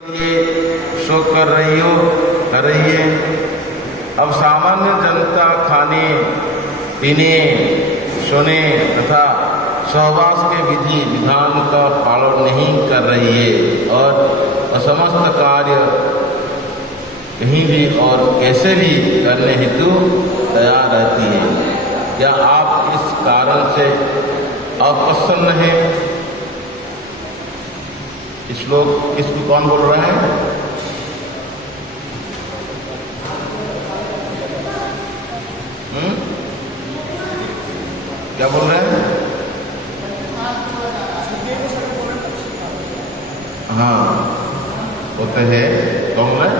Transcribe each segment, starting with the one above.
ये शो कर रही है। अब सामान्य जनता खाने पीने सोने तथा सहवास के विधि विधान का पालन नहीं कर रही है और समस्त कार्य कहीं भी और कैसे भी करने हेतु तैयार रहती है। क्या आप इस कारण से अप्रसन्न हैं? इसको कौन बोल रहा है? क्या बोल रहे हैं? हाँ होते हैं। कौन बोल रहा है?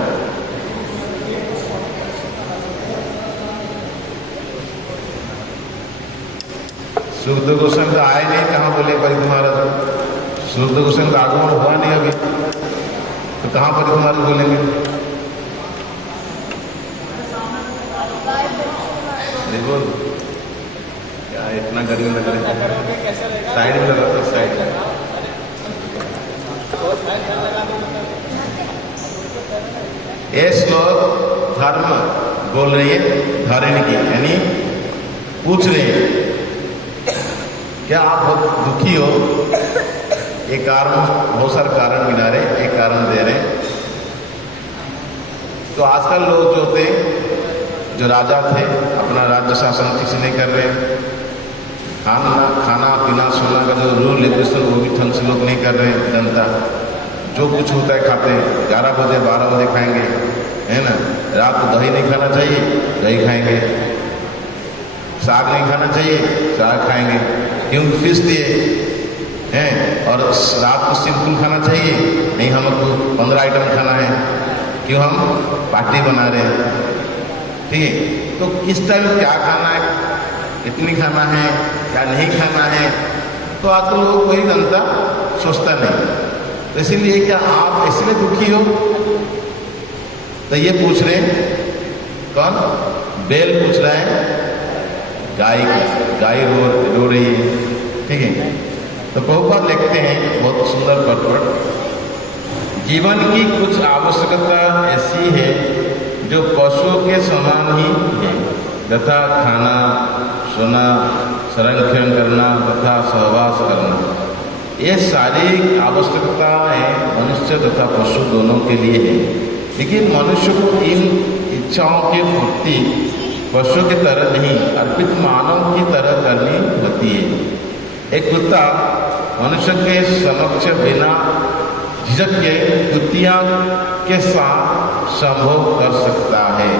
सुखदेव गोस्वामी तो आए नहीं, कहाँ बोले परिधि महाराज? सुखदेव गोस्वामी का आगमन हुआ नहीं अभी, तो कहाँ परिधि महाराज बोलेंगे? देखो क्या इतना गर्मी लग रहा है, साइड में लगा था, साइड में। ये श्लोक धर्म बोल रही है, धारण की, यानी पूछ रहे हैं क्या आप बहुत दुखी हो? एक कारण, बहुत सारे कारण मिला रहे, एक कारण दे रहे। तो आजकल लोग जो थे, जो राजा थे, अपना राज्य शासन ठीक से नहीं कर रहे, खाना पीना सोना का जो रूल रेगुलेशन वो भी ढंग से लोग नहीं कर रहे। जनता जो कुछ होता है खाते हैं, 11 बजे 12 बजे खाएंगे, है ना। रात को दही नहीं खाना चाहिए, दही खाएंगे। साग नहीं खाना चाहिए, साग खाएंगे, क्योंकि फिश दिए हैं। और रात को सिंपल खाना चाहिए, नहीं हमको 15 आइटम खाना है, क्यों हम पार्टी बना रहे हैं। ठीक है, तो किस टाइम क्या खाना है, कितनी खाना है, क्या नहीं खाना है, तो आजकल लोग कोई जनता सोचता नहीं। तो इसीलिए क्या आप इसलिए दुखी हो? तो ये पूछ रहे कौन? बैल पूछ रहा है, गाय रो रही है। ठीक है, तो प्रभुपाद लिखते हैं बहुत सुंदर पद पर, जीवन की कुछ आवश्यकता ऐसी है जो पशुओं के समान ही है, तथा खाना सोना संरक्षण करना तथा सहवास करना। ये सारी आवश्यकताएं मनुष्य तथा पशु दोनों के लिए है, लेकिन मनुष्य को इन इच्छाओं की पूर्ति पशु की तरह नहीं, अर्पित मानव की तरह करनी होती है। एक कुत्ता मनुष्य के समक्ष बिना झिझक के कुत्तियां के साथ संभोग कर सकता है,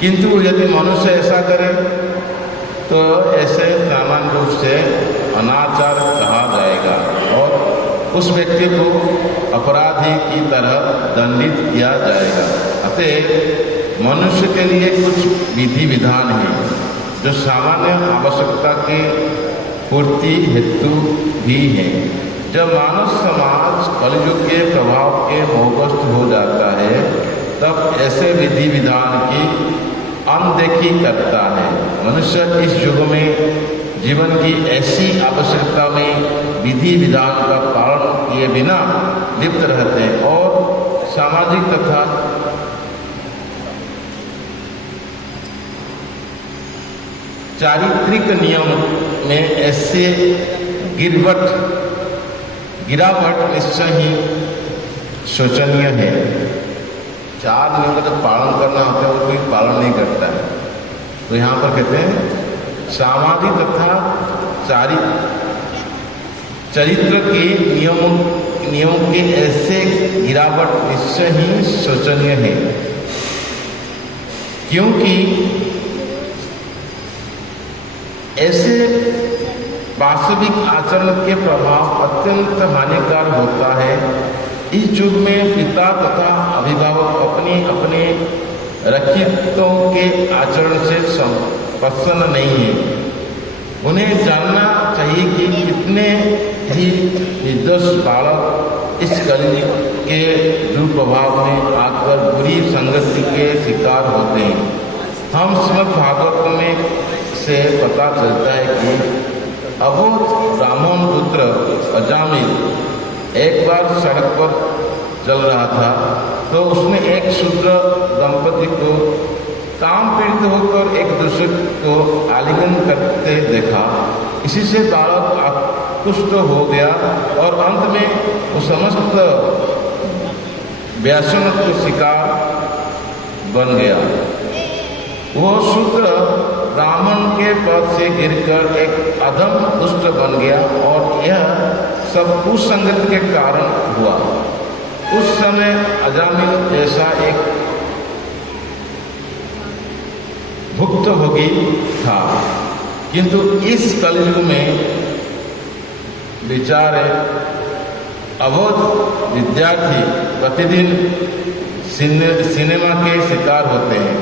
किंतु यदि मनुष्य ऐसा करे तो ऐसे सामान्य रूप से अनाचार कहा जाएगा और उस व्यक्ति को अपराधी की तरह दंडित किया जाएगा। अतः मनुष्य के लिए कुछ विधि विधान है जो सामान्य आवश्यकता की पूर्ति हेतु भी है। जब मानव समाज कलयुग के प्रभाव के मोहग्रस्त हो जाता है, तब ऐसे विधि विधान की अनदेखी करता है। मनुष्य इस युग में जीवन की ऐसी आवश्यकता में विधि विधान का पालन किए बिना लिप्त रहते हैं और सामाजिक तथा चारित्रिक नियम में ऐसे गिरावट निश्चय ही शोचनीय है। 4 नियम का तो पालन करना होता है, वो कोई पालन नहीं करता है। तो यहाँ पर कहते हैं सामाजिक तथा चरित्र के नियमों के ऐसे गिरावट निश्चय ही शोचनीय है, क्योंकि ऐसे वास्तविक आचरण के प्रभाव अत्यंत हानिकारक होता है। इस युग में पिता तथा अभिभावक अपने रक्षितों के आचरण से प्रसन्न नहीं है। उन्हें जानना चाहिए कि कितने ही निर्दोष बालक इस कलयुग के दुष्प्रभाव में आकर बुरी संगति के शिकार होते हैं। हम श्रीमद् भागवत में से पता चलता है कि अबोध ब्राह्मण पुत्र अजामिल एक बार सड़क पर चल रहा था तो उसने एक शूद्र दंपति को काम पीड़ित होकर एक दूसरे को आलिंगन करते देखा। इसी से बालक आकृष्ट हो गया और अंत में वो समस्त व्यसन का शिकार बन गया। वो शूद्र ब्राह्मण के पद से गिरकर एक अधम दुष्ट बन गया और यह सब कुसंगति के कारण हुआ। उस समय अजामिल जैसा एक भुक्तभोगी था, किंतु इस कलयुग में बेचारे अबोध विद्यार्थी प्रतिदिन सिनेमा के शिकार होते हैं।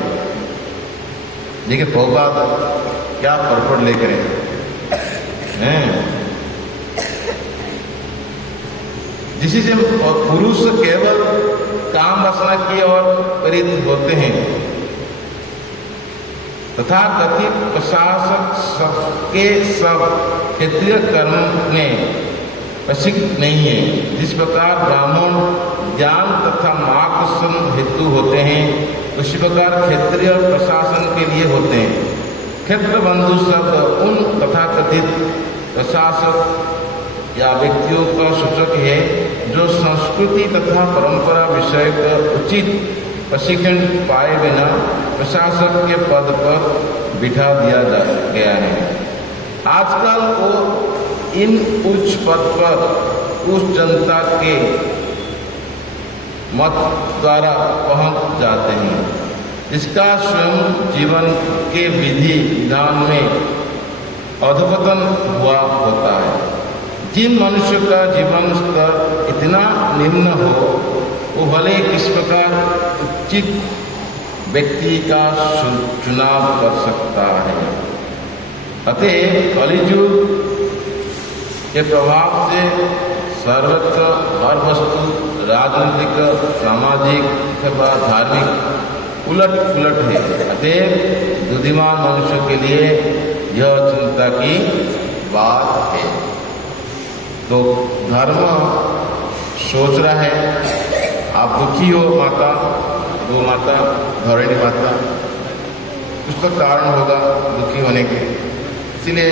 देखिए प्रभुपाद क्या परपट लेकर हैं, जिससे पुरुष केवल काम वासना की ओर प्रेरित होते हैं तथा कथित प्रशासक सबके सब क्षेत्रीय कर्म में प्रशिक्षित नहीं है। जिस प्रकार ब्राह्मण ज्ञान तथा मार्गदर्शन हेतु होते हैं, उसी प्रकार क्षेत्रीय प्रशासन के लिए होते हैं। क्षेत्र बंधु शब्द उन तथाकथित प्रशासक या व्यक्तियों का सूचक है जो संस्कृति तथा परंपरा विषय का उचित प्रशिक्षण पाए बिना प्रशासक के पद पर बिठा दिया गया है। आजकल वो इन उच्च पद पर उस जनता के मत द्वारा पहुंच जाते हैं, इसका स्वयं जीवन के विधि विधान में अधोपतन हुआ होता है। जिन मनुष्य का जीवन स्तर इतना निम्न हो, वो भले किस प्रकार उचित व्यक्ति का चुनाव कर सकता है। अतः कलियुग के प्रभाव से सर्वत्र हर वस्तु राजनीतिक, सामाजिक अथवा धार्मिक उलट पुलट है। अतः बुद्धिमान मनुष्य के लिए यह चिंता की बात है। तो धर्म सोच रहा है आप दुखी हो माता, गो माता, धरणी माता, कुछ तो कारण होगा दुखी होने के, इसलिए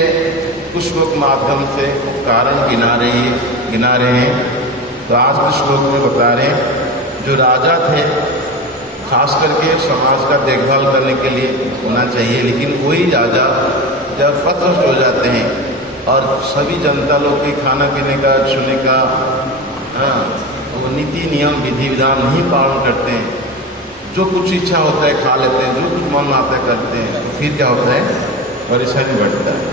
कुछ श्लोक माध्यम से कारण गिना रहे हैं। तो आज के श्लोक में बता रहे हैं जो राजा थे, खास करके समाज का देखभाल करने के लिए होना चाहिए, लेकिन वही राजा जब पथभ्रष्ट हो जाते हैं और सभी जनता लोग के खाना पीने का, छूने का वो नीति नियम विधि विधान नहीं पालन करते हैं, जो कुछ इच्छा होता है खा लेते हैं, जो कुछ मन आता है करते हैं, तो फिर क्या होता है, परेशानी बढ़ता है।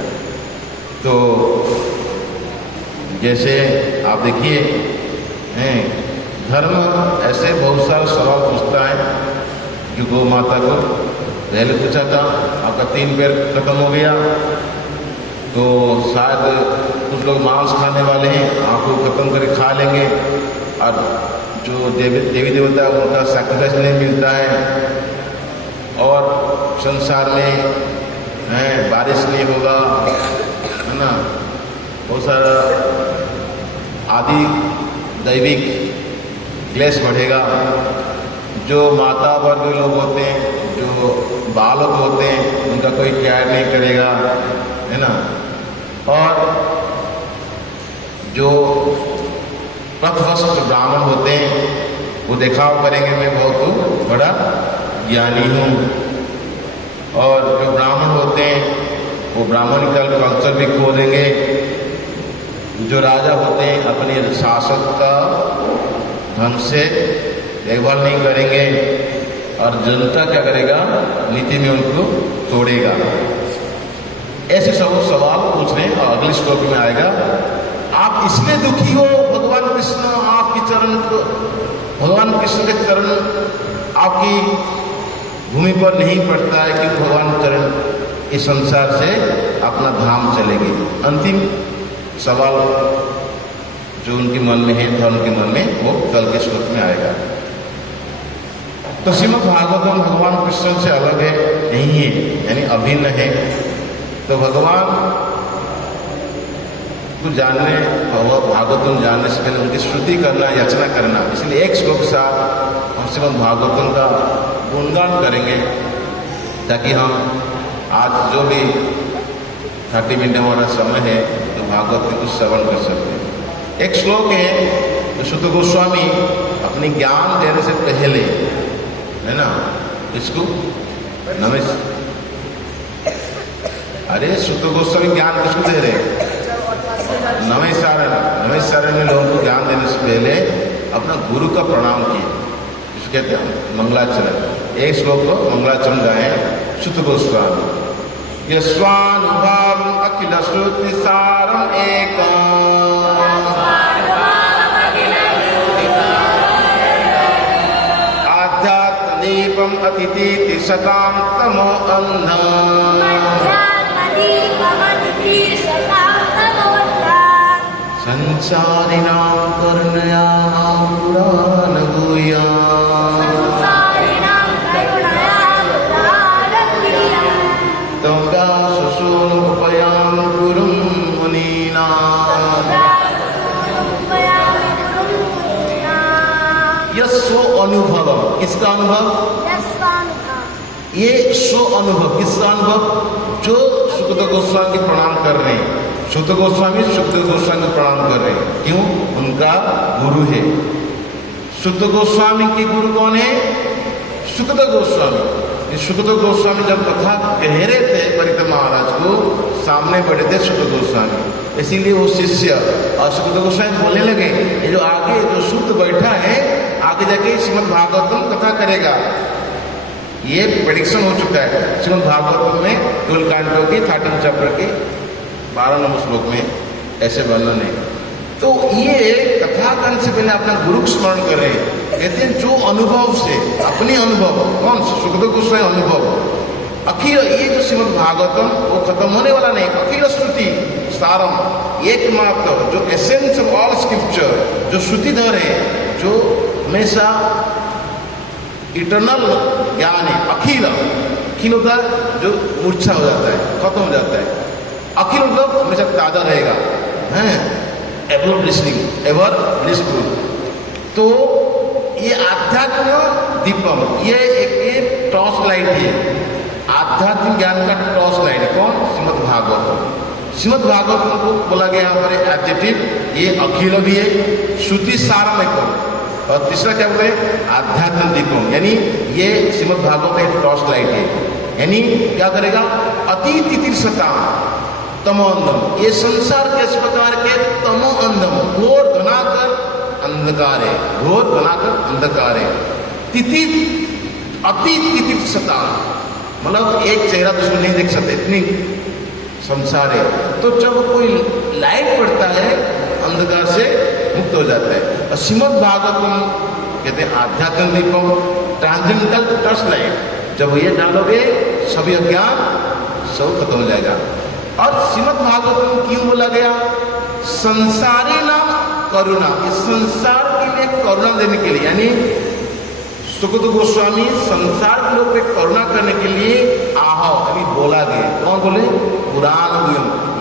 तो जैसे आप देखिए धर्म ऐसे बहुत सारे सवाल पूछता है। जो गौ माता को पहले पूछा था आपका 3 पैर खत्म हो गया, तो शायद कुछ लोग मांस खाने वाले हैं, आपको खत्म करके खा लेंगे, और जो देवी देवता है उनका सैक्रिफाइस नहीं मिलता है, और संसार में बारिश नहीं होगा, है ना, बहुत सारा आदि दैविक क्लेश बढ़ेगा। जो माता वर्ग लोग होते हैं, जो बालक होते हैं, उनका कोई केयर नहीं करेगा, है ना, और जो पथभ्रष्ट ब्राह्मण होते हैं वो दिखाव करेंगे मैं बहुत बड़ा ज्ञानी हूँ, और जो ब्राह्मण होते हैं वो ब्राह्मणिकल कल्चर भी खो देंगे। जो राजा होते हैं अपने शासक का ढंग से देखभाल नहीं करेंगे, और जनता क्या करेगा, नीति में उनको तोड़ेगा। ऐसे सब सवाल पूछ रहे हैं, और अगले श्लोक में आएगा आप इसलिए दुखी हो, भगवान कृष्ण आपकी चरण को, भगवान कृष्ण के चरण आपकी भूमि पर नहीं पड़ता है, क्योंकि भगवान चरण इस संसार से अपना धाम चलेंगे। अंतिम सवाल जो उनके मन में है, धर्म के मन में, वो कल के श्लोक में आएगा। तो श्रीमद् भागवतम भगवान कृष्ण से अलग है, नहीं है, यानी अभिन्न है। तो भगवान को जानने और भागवतम जानने से पहले उनकी श्रुति करना, याचना करना। इसलिए एक श्लोक के साथ हम श्रीमद् भागवतम का गुणगान करेंगे, ताकि हम आज जो भी 30 मिनट हमारा समय है तो भागवत के कुछ श्रवण कर सकते हैं। एक श्लोक है तो सुत गोस्वामी अपनी ज्ञान देने से पहले, है ना, इसको नमस्कार, अरे सुत गोस्वामी ज्ञान किसको दे रहे? नमस्कार में लोगों को ज्ञान देने से पहले अपना गुरु का प्रणाम किए, इसको कहते हैं मंगलाचरण। एक श्लोक को मंगलाचरण गाए सुत गोस्वामी। यस्वानुभावम् अखिल श्रुति सारम् एकम् आध्यात्मदीपम् अतिथि शतां तमो अन्धम् संसारिणां करुणया पुराणगुह्यम् तं व्याससूनुपयां गुरुं मुनीनाम्। यह सो अनुभव, किसका अनुभव? ये सो अनुभव, किसका अनुभव? जो सुखदेव गोस्वामी प्रणाम कर रहे हैं। सुखदेव गोस्वामी सुखदेव गोस्वामी प्रणाम कर रहे हैं, क्यों? उनका गुरु है। सुखदेव गोस्वामी के गुरु कौन है? सुखदेव गोस्वामी। सुखदेव गोस्वामी जब कथा कह रहे थे परित्र महाराज को, सामने बैठे थे सुखदेव गोस्वामी, इसीलिए वो शिष्य और सुखदेव गोस्वामी बोलने लगे, ये जो आगे जो सूत बैठा है आगे जाके श्रीमद् भागवतम कथा करेगा। ये प्रेडिक्शन हो चुका है श्रीमद् भागवतम में 12 कांडों की 13 चैप्टर के 12 नंबर श्लोक में ऐसे वर्णन है। तो ये कथा करने से पहले अपना गुरु को स्मरण कर रहे हैं। कहते हैं जो अनुभव से, अपनी अनुभव, कौन सा? सुखदेव गोस्वामी अनुभव। अखिल, ये जो श्रीमद् भागवतम वो खत्म होने वाला नहीं, अखिल श्रुति सारम, एकमात्र जो एसेंस ऑफ ऑल स्क्रिप्चर, जो श्रुतिधर है, जो हमेशा इटर्नल ज्ञान है। अखिल, अखिल होता है जो मूर्छा हो जाता है, खत्म हो जाता है। अखिल मतलब हमेशा ताजा रहेगा, हैं, एवर ब्लिसनिंग, एवर ब्लिसफुल। तो ये आध्यात्म दीपम, ये एक टॉर्च लाइट है, आध्यात्मिक ज्ञान का टॉर्च लाइट है। कौन? श्रीमद् भागवत। श्रीमद् भागवत को बोला गया यहाँ पर एडजेक्टिव, ये अखिल भी है, श्रुति सारम है, और तीसरा क्या बोलते हैं? आध्यात्म दीपम, यानी ये श्रीमद् भागवत एक टॉर्च लाइट है। यानी क्या करेगा? अति तितिर्षता तमो अंधम, ये संसार के इस प्रकार के तमो अंधम, घोर घनाकर अंधकार है, घोर घनाकर अंधकार है। तिथि, अति तितिर्षता, मतलब एक चेहरा दूसरा नहीं देख सकते, इतनी संसार है। तो जब कोई लाइट पड़ता है अंधकार से मुक्त हो जाता है। और श्रीमद् भागवतम कहते हैं आध्यात्म दीपम, ट्रांसेंडेंटल टर्च लाइट। जब ये डालोगे सभी अज्ञान सब खत्म हो जाएगा। और श्रीमद् भागवतम क्यों बोला गया? संसारी नाम करुणा, इस संसार के लिए करुणा देने के लिए, यानी सुखदेव गोस्वामी संसार के लोग पे करुणा करने के लिए आहो, यानी बोला गया। कौन बोले? पुराण।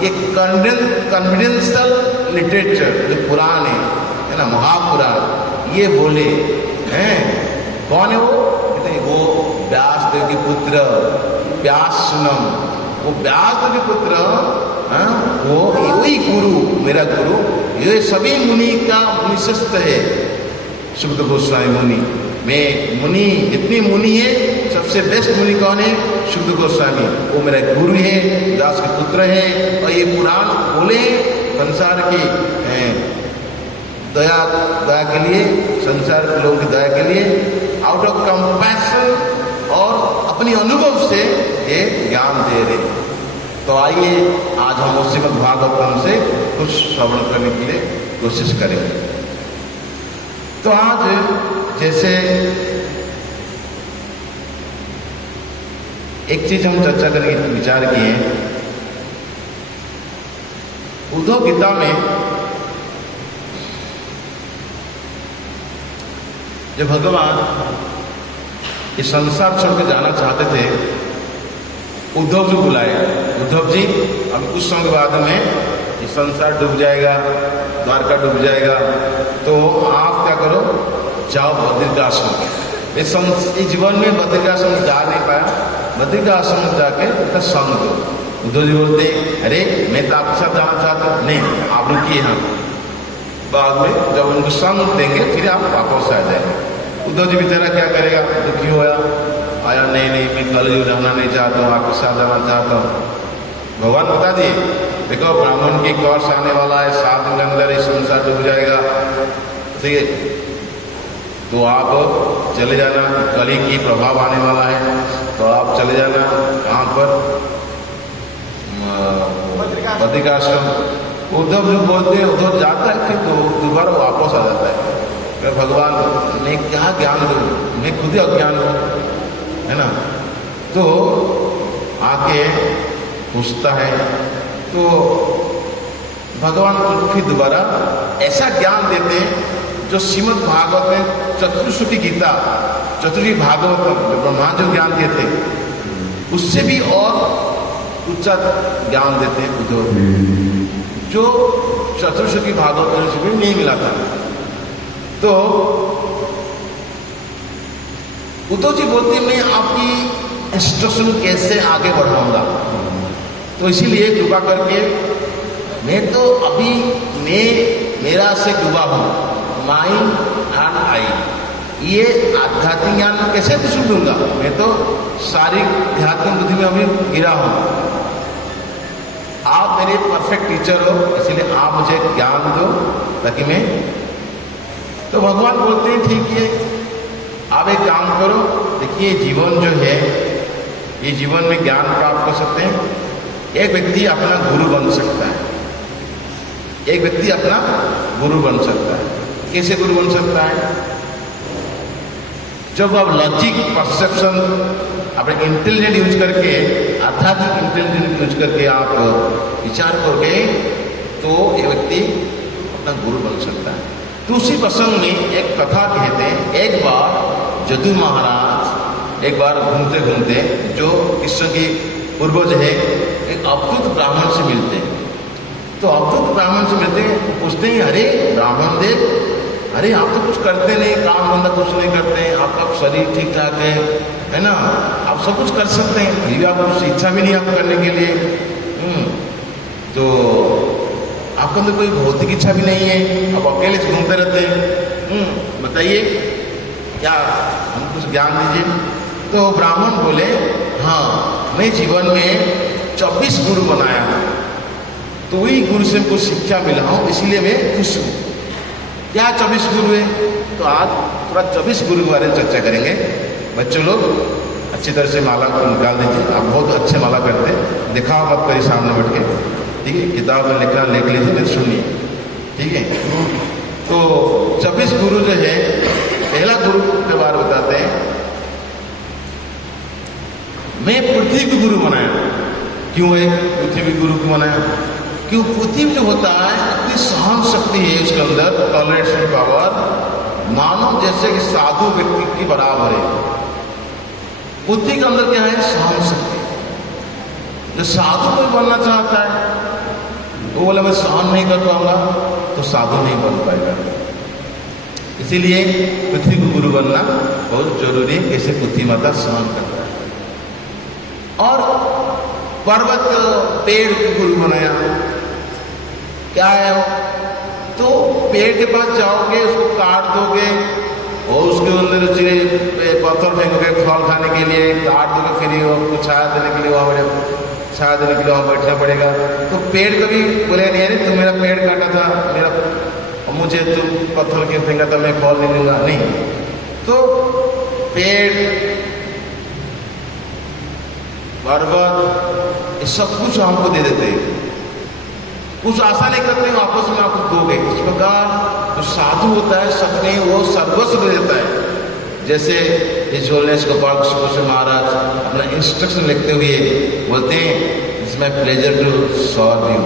ये कॉन्फिडेंशियल लिटरेचर जो पुराण है ना, महापुराण, ये बोले हैं। कौन है वो? कहते हैं वो व्यास देव के पुत्र व्यासनम, वो व्यास देव के पुत्र, वो वही गुरु, मेरा गुरु। ये सभी मुनि का मुनिशस्त है सुखदेव गोस्वामी मुनि। मैं मुनि, जितनी मुनि है सबसे बेस्ट मुनि कौन है? सुखदेव गोस्वामी। वो मेरा गुरु है, व्यास के पुत्र है। और ये पुराण बोले संसार की दया के लिए, संसार के लोगों की दया के लिए, आउट ऑफ कंपैशन और अपनी अनुभव से ये ज्ञान दे रहे। तो आइए आज हम श्रीमद् भागवतम से कुछ श्रवण करने के लिए कोशिश करेंगे। तो आज जैसे एक चीज हम चर्चा करने की विचार किए, उद्धव गीता में जब भगवान इस संसार छोड़ के जाना चाहते थे, उद्धव जी बुलाए। उद्धव जी, अभी कुछ समय बाद में ये संसार डूब जाएगा, द्वारका डूब जाएगा, तो आप क्या करो, जाओ बद्रिकाश्रम। इस जीवन में बद्रिकाश्रम जा नहीं पाया, बद्रिकाश्रम जाके उसका संग दो। उद्धव जी बोलते अरे मैं तो आपके साथ जाना चाहता हूँ, नहीं आप रुकिए यहाँ, बाद में जब उनको संग देंगे फिर आप वापस आ जाएंगे। उद्धव जी बेचारा क्या करेगा, दुखी होया, आया नहीं मैं कल रहना नहीं चाहता हूँ, आपके साथ जाना चाहता हूँ। भगवान बता दिए देखो ब्राह्मण की कौश आने वाला है, 7 दिन के अंदर ये संसार डूब जाएगा, ठीक है, तो आप चले जाना, कली की प्रभाव आने वाला है, तो आप चले जाना कहाँ पर, बद्रिकाश्रम। उद्धव जो बोलते हैं उद्धव जाता है, फिर दोबारा वापस आ जाता है। फिर भगवान मैं क्या ज्ञान दूँ, मैं खुद ही अज्ञान हूँ, है ना। तो आके पूछता है, तो भगवान फिर दोबारा ऐसा ज्ञान देते हैं जो श्रीमद् भागवत में चतुर्श्रुति गीता, चतुर्वी भागवतम जो ब्रह्मांड जो ज्ञान दिए थे उससे भी और उच्च ज्ञान देते हैं उद्धव, जो चतुर्श्रुति भागवत में भी नहीं मिला था। तो उद्धव जी बोलते मैं आपकी इंस्ट्रक्शन कैसे आगे बढ़ाऊंगा, तो इसीलिए कृपा करके मैं तो अभी मेरा से डूबा हूँ, माइंड एंड आई, ये आध्यात्मिक ज्ञान कैसे सुन दूंगा, मैं तो शारीरिक ध्यात्मिक बुद्धि में अभी गिरा हूँ। आप मेरे परफेक्ट टीचर हो, इसलिए आप मुझे ज्ञान दो ताकि मैं, तो भगवान बोलते हैं ठीक है, आप एक काम करो, देखिए जीवन जो है ये जीवन में ज्ञान प्राप्त कर सकते हैं। एक व्यक्ति अपना गुरु बन सकता है, एक व्यक्ति अपना गुरु बन सकता है। कैसे गुरु बन सकता है, जब आप लॉजिक परसेप्शन अपने इंटेलिजेंट यूज करके, आध्यात्मिक इंटेलिजेंट यूज करके आप विचार करोगे तो ये व्यक्ति अपना गुरु बन सकता है। तो उसी प्रसंग में एक कथा कहते हैं, एक बार जदू महाराज एक बार घूमते घूमते जो कृष्ण की पूर्वज है एक अवधूत ब्राह्मण से मिलते हैं। तो अवधूत ब्राह्मण से मिलते हैं, पूछते हैं अरे ब्राह्मण देव, अरे आप तो कुछ करते नहीं, काम धंधा कुछ नहीं करते, आपका शरीर ठीक ठाक है ना, आप सब कुछ कर सकते हैं, फिर भी आपको कुछ इच्छा भी नहीं आप करने के लिए, तो आपके अंदर कोई भौतिक इच्छा भी नहीं है, आप अकेले से घूमते रहते हैं, बताइए क्या हम कुछ ज्ञान दीजिए। तो ब्राह्मण बोले हाँ मैं जीवन में 24 गुरु बनाया हूँ, तो वही गुरु से हमको शिक्षा मिला हूँ, इसलिए मैं खुश हूँ। क्या 24 गुरु है, तो आज थोड़ा 24 गुरु के बारे में चर्चा करेंगे। बच्चों लोग अच्छी तरह से माला को निकाल दीजिए, आप बहुत अच्छे माला करते हैं, दिखाओ मत करिए सामने बैठ के, ठीक है, किताब में लिखना लिख लीजिए, फिर सुनिए, ठीक है। तो 26 गुरु जो है, पहला गुरु के बारे में बताते हैं, मैं पृथ्वी को गुरु बनाया। क्यों है पृथ्वी गुरु को बनाया, क्यों पृथ्वी जो होता है अपनी सहन शक्ति है उसके अंदर, टॉलरेशन पावर, मानो जैसे कि साधु व्यक्ति की बराबर है। पृथ्वी के अंदर क्या है, सहन शक्ति। जो साधु कोई बनना चाहता है वो बोले मैं सहन नहीं कर पाऊंगा, तो साधु नहीं बन पाएगा। इसीलिए पृथ्वी को गुरु बनना बहुत जरूरी है, कैसे पृथ्वी माता सहन करता है। और पर्वत पेड़ को गुरु बनाया, क्या है वो, तो पेड़ के पास जाओगे, उसको काट दोगे और उसके अंदर पत्थर फेंकोगे फल खाने के लिए, काट दोगे, फिर उसको छाया देने के लिए छाया देने के लिए वहाँ बैठना पड़ेगा। तो पेड़ कभी बोले नहीं अरे तुम मेरा पेड़ काटा था, मेरा मुझे तुम पत्थर के फेंका था, मैं फल नहीं लूंगा, नहीं। तो पेड़ पर्वत ये सब कुछ हमको दे देते हैं, कुछ आशा नहीं करते हैं आपस में आपको दोगे। इस प्रकार जो साधु होता है सच में वो सर्वस्व दे देता है। जैसे इस जोलनेस गोपाल कृष्ण महाराज अपना इंस्ट्रक्शन लिखते हुए बोलते हैं it's my pleasure to serve you,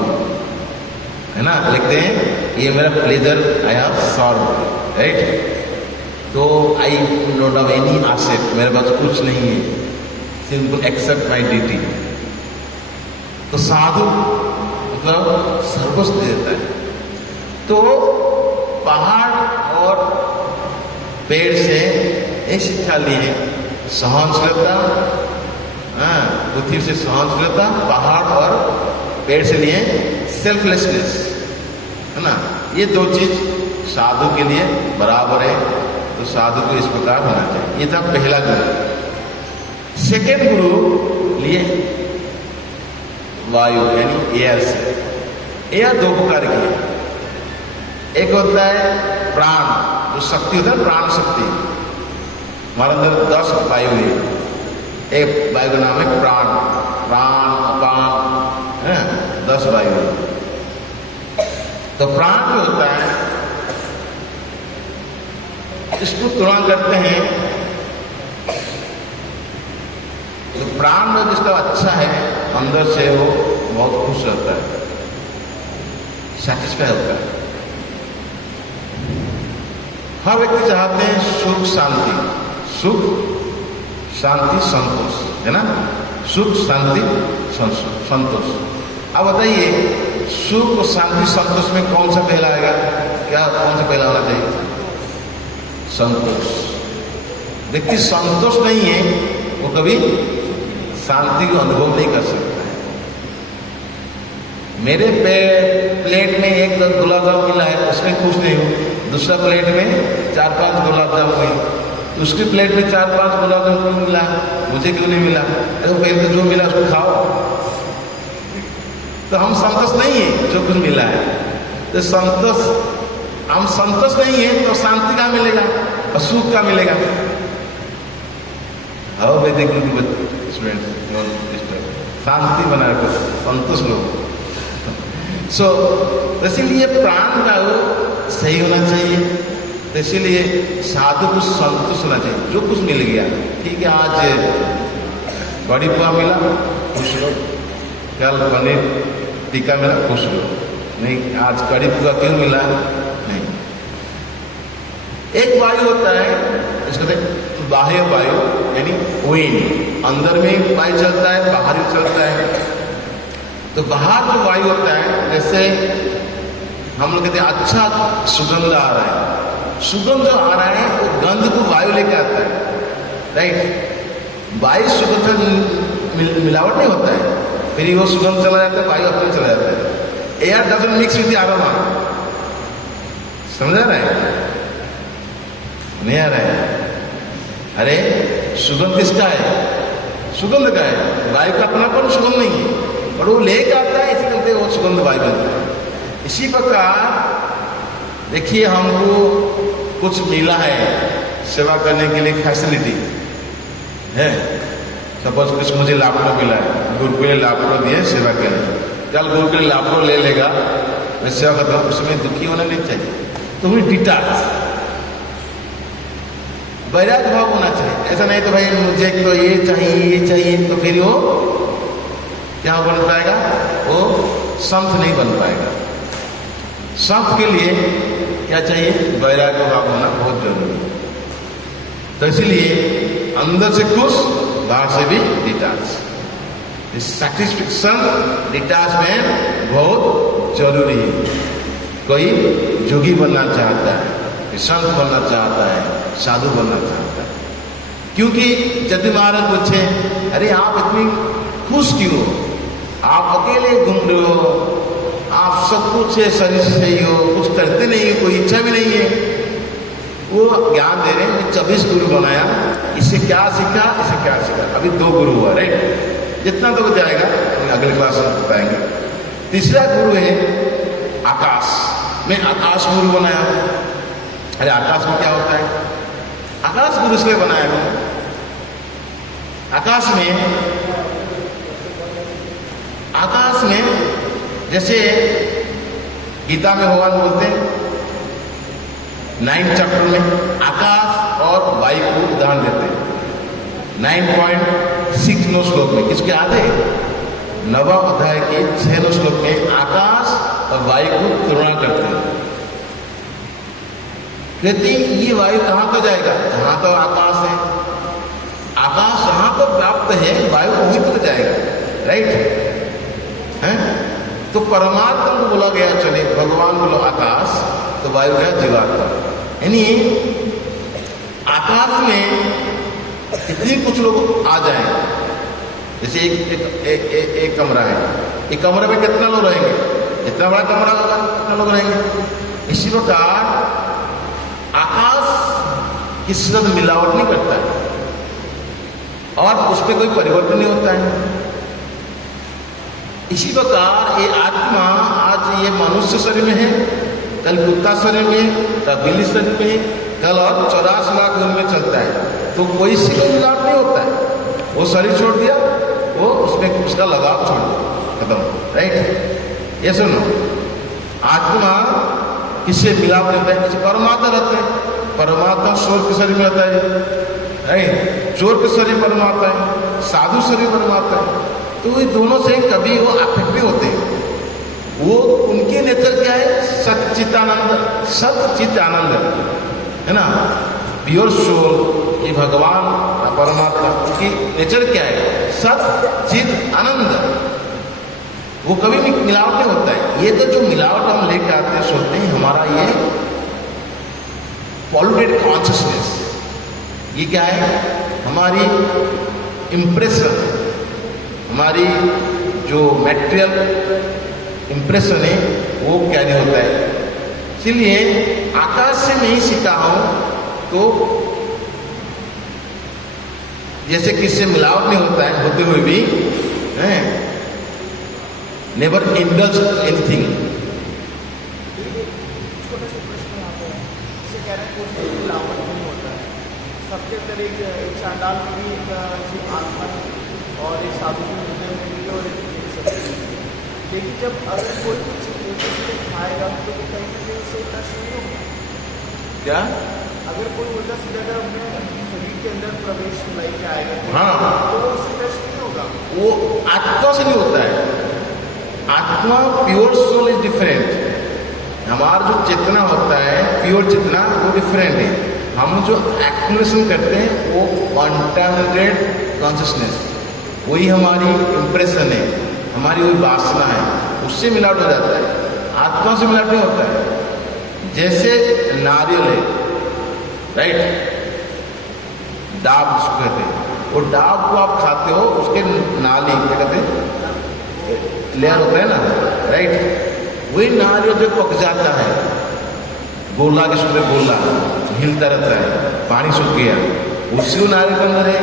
है ना, लिखते हैं ये मेरा pleasure I have serve, right. तो I don't have any asset, मेरे पास कुछ नहीं है, सिंपल एक्सेप्ट माय ड्यूटी। तो साधु मतलब सर्वस्व दे देता है। तो पहाड़ और पेड़ से एक शिक्षा ली है, सहनशीलता, पृथ्वी से सहनशीलता, पहाड़ और पेड़ से लिए सेल्फलेसनेस, है ना। ये दो चीज साधु के लिए बराबर है, तो साधु को इस प्रकार होना चाहिए। ये था पहला गुरु। सेकेंड गुरु लिए वायु यानी एयर से। एयर दो प्रकार की है, एक होता है प्राण, जो शक्ति होता है प्राण शक्ति, हमारे अंदर 10 वायु है। एक वायु का नाम है प्राण, प्राण अपान है, 10 वायु है। तो प्राण जो होता है इसको तुलना करते हैं, तो प्राण में जिसका अच्छा है अंदर से वो बहुत खुश रहता है, सैटिस्फाई होता है। हर व्यक्ति चाहते हैं सुख शांति, सुख शांति संतोष, है ना। सुख शांति संतोष। अब बताइए सुख शांति संतोष में कौन सा पहला आएगा? क्या कौन सा पहला होना चाहिए? संतोष। व्यक्ति संतोष नहीं है वो कभी शांति को अनुभव नहीं कर सकता है। मेरे प्लेट में एक गुलाब जामुन मिला है, उसमें खुश नहीं हूँ। दूसरा प्लेट में 4-5 गुलाब जामुन हुई, उसकी प्लेट में 4-5 गुलाब जामुन मिला, मुझे क्यों नहीं मिला? तो पहले तो जो मिला उसको खाओ। तो हम संतोष नहीं है जो कुछ मिला है, तो संतोष, हम संतोष नहीं है तो शांति का मिलेगा और सुख का मिलेगा। आओ वैदिक स्टूडेंट, शांति बना रखो, संतोष लो। सो इसीलिए प्राण का वो सही होना चाहिए। तो इसीलिए साधु को संतुष्ट होना चाहिए, जो कुछ मिल गया ठीक है। आज बड़ी पुआ मिला खुश लो, कल पनीर टीका मिला खुश लो, नहीं आज कड़ी पुआ क्यों मिला नहीं। एक वायु होता है इसको कहते बाह्य वायु यानी विंड, अंदर में वायु चलता है बाहर भी चलता है। तो बाहर जो वायु होता है, जैसे हम लोग कहते हैं अच्छा सुगंध आ रहा है, सुगंध जो आ रहा है वो गंध को वायु लेके आता है, राइट। वायु सुगंध मिलावट नहीं होता है, फिर वो सुगंध चला जाता है, वायु अपने चला जाता है। Air doesn't mix with aroma, समझ रहा है? नहीं आ रहा है? अरे सुगंध किसका है? सुगंध का है, वायु का अपना कोई सुगंध नहीं है, और वो लेके आता है, इसी करते वो सुगंध वायु बनता है। इसी प्रकार देखिए हमको कुछ मिला है सेवा करने के लिए फैसिलिटी है। सपोज कुछ मुझे लापड़ो मिला है, गुरु के लिए लापड़ो दिए सेवा करें, कल गुरु के लिए लापड़ो ले लेगा, मैं सेवा करता हूँ, उसमें दुखी होना नहीं चाहिए। तो वो डिटाच वैराग्य भाव होना चाहिए। ऐसा नहीं तो भाई मुझे तो ये चाहिए, तो फिर वो क्या बन पाएगा? वो संत नहीं बन पाएगा। संत के लिए क्या चाहिए? वैराग्य भाव होना बहुत जरूरी है। तो इसलिए अंदर से खुश, बाहर से भी डिटाच। सैटिस्फैक्शन, डिटाचमेंट बहुत जरूरी है। कोई जोगी बनना चाहता है, संत बनना चाहता है, साधु बनना चाहता है, क्योंकि जति महाराज पूछे अरे आप इतनी खुश क्यों हो? आप अकेले घूम रहे हो, आप सब कुछ है, शरीर से सही हो, कुछ करते नहीं हो, कोई इच्छा भी नहीं है। वो ज्ञान दे रहे हैं, 24 गुरु बनाया, इससे क्या सीखा, इससे क्या सीखा। अभी 2 गुरु हुआ, राइट। जितना तो जाएगा अगले क्लास में बताएंगे। तीसरा गुरु है आकाश। मैं आकाश गुरु बनाया। अरे आकाश में क्या होता है? आकाश गुरु इसलिए बनाया गया, आकाश में जैसे गीता में भगवान बोलते हैं 9 चैप्टर में आकाश और वायु को उदाहरण देते हैं। 9.69 श्लोक में, किसके आधे 9वां अध्याय के 6 श्लोक में आकाश और वायु को तुलना करते हैं। कहते ये वायु कहाँ तो जाएगा? जहां तो आकाश है। आकाश जहां तो व्याप्त है, वायु वहीं तो जाएगा, राइट है? तो परमात्मा को बोला गया चले, भगवान बोलो आकाश, तो वायु गया जीवात्मा। यानी आकाश में इतनी कुछ लोग आ जाएं, जैसे एक कमरा है, एक कमरे में कितना लोग रहेंगे, इतना बड़ा कमरा होगा कितना लोग रहेंगे। इसी प्रकार आकाश किसी से मिलावट नहीं करता है और उस पर कोई परिवर्तन नहीं होता है। इसी प्रकार ये आत्मा आज ये मनुष्य शरीर में है, कल कुत्ता शरीर में, कल बिल्ली शरीर में, कल और 84 लाख में चलता है, तो कोई सी कोई मिलावट नहीं होता है। वो शरीर छोड़ दिया, वो उसमें उसका लगाव छोड़ दिया, खत्म, राइट। ये सुनो, आत्मा किससे मिलावट नहीं होता है, किसी परमात्मा रहते हैं। परमात्मा चोर के शरीर में रहता है, राइट, चोर के शरीर परमात्मा है, साधु शरीर परमात्मा है, तो ये दोनों से कभी वो अफेक्ट नहीं होते। वो उनके नेचर क्या है, सच्चिदानंद, सच्चित आनंद है ना, प्योर सोल। ये भगवान परमात्मा की नेचर क्या है, सच्चित आनंद, वो कभी भी मिलावट नहीं होता है। ये तो जो मिलावट हम लेके आते हैं, सोचते हैं हमारा ये पॉल्यूटेड कॉन्शियसनेस, ये क्या है, हमारी इम्प्रेशन, हमारी जो मैटेरियल इम्प्रेशन है वो कैरी होता है। इसलिए आकाश से मैं ही सीखा हूं, तो जैसे किससे मिलावट नहीं होता है, होते हुए भी है, नेवर इंडल्ज एनीथिंग। छोटे से प्रश्न आते हैं, जैसे कह रहे हैं कोई मिलावट नहीं होता है, सबके अंदर एक चांडाल में भी एक आत्मा और एक साधु के हृदय में भी और एक लेकिन जब अगर कोई कुछ खाएगा तो कहीं ना कहीं उससे नष्ट नहीं होगा क्या? अगर कोई उल्टा सीधा अगर अपने शरीर के अंदर प्रवेश लेके आएगा, हाँ, तो उससे नष्ट नहीं होगा। वो आत्मा से नहीं होता है। आत्मा प्योर सोल इज डिफरेंट। हमारा जो चेतना होता है, प्योर चेतना, वो डिफरेंट है। हम जो एक्सप्लेनेशन करते हैं वो कॉन्टैमिनेटेड कॉन्शियसनेस, वही हमारी इम्प्रेशन है, हमारी वही वासना है, उससे मिलावट हो जाता है। आत्मा से मिलावट नहीं होता है। जैसे नारियल है, राइट, डाब जिसको कहते हैं, वो डाब को आप खाते हो, उसके नाली क्या कहते हैं, लेयर होता है ना, राइट, वही नारियल जो पक जाता है, गोला के सूत्र गोला हिलता रहता है, पानी सूख गया, उससे वो नारियल के अंदर है,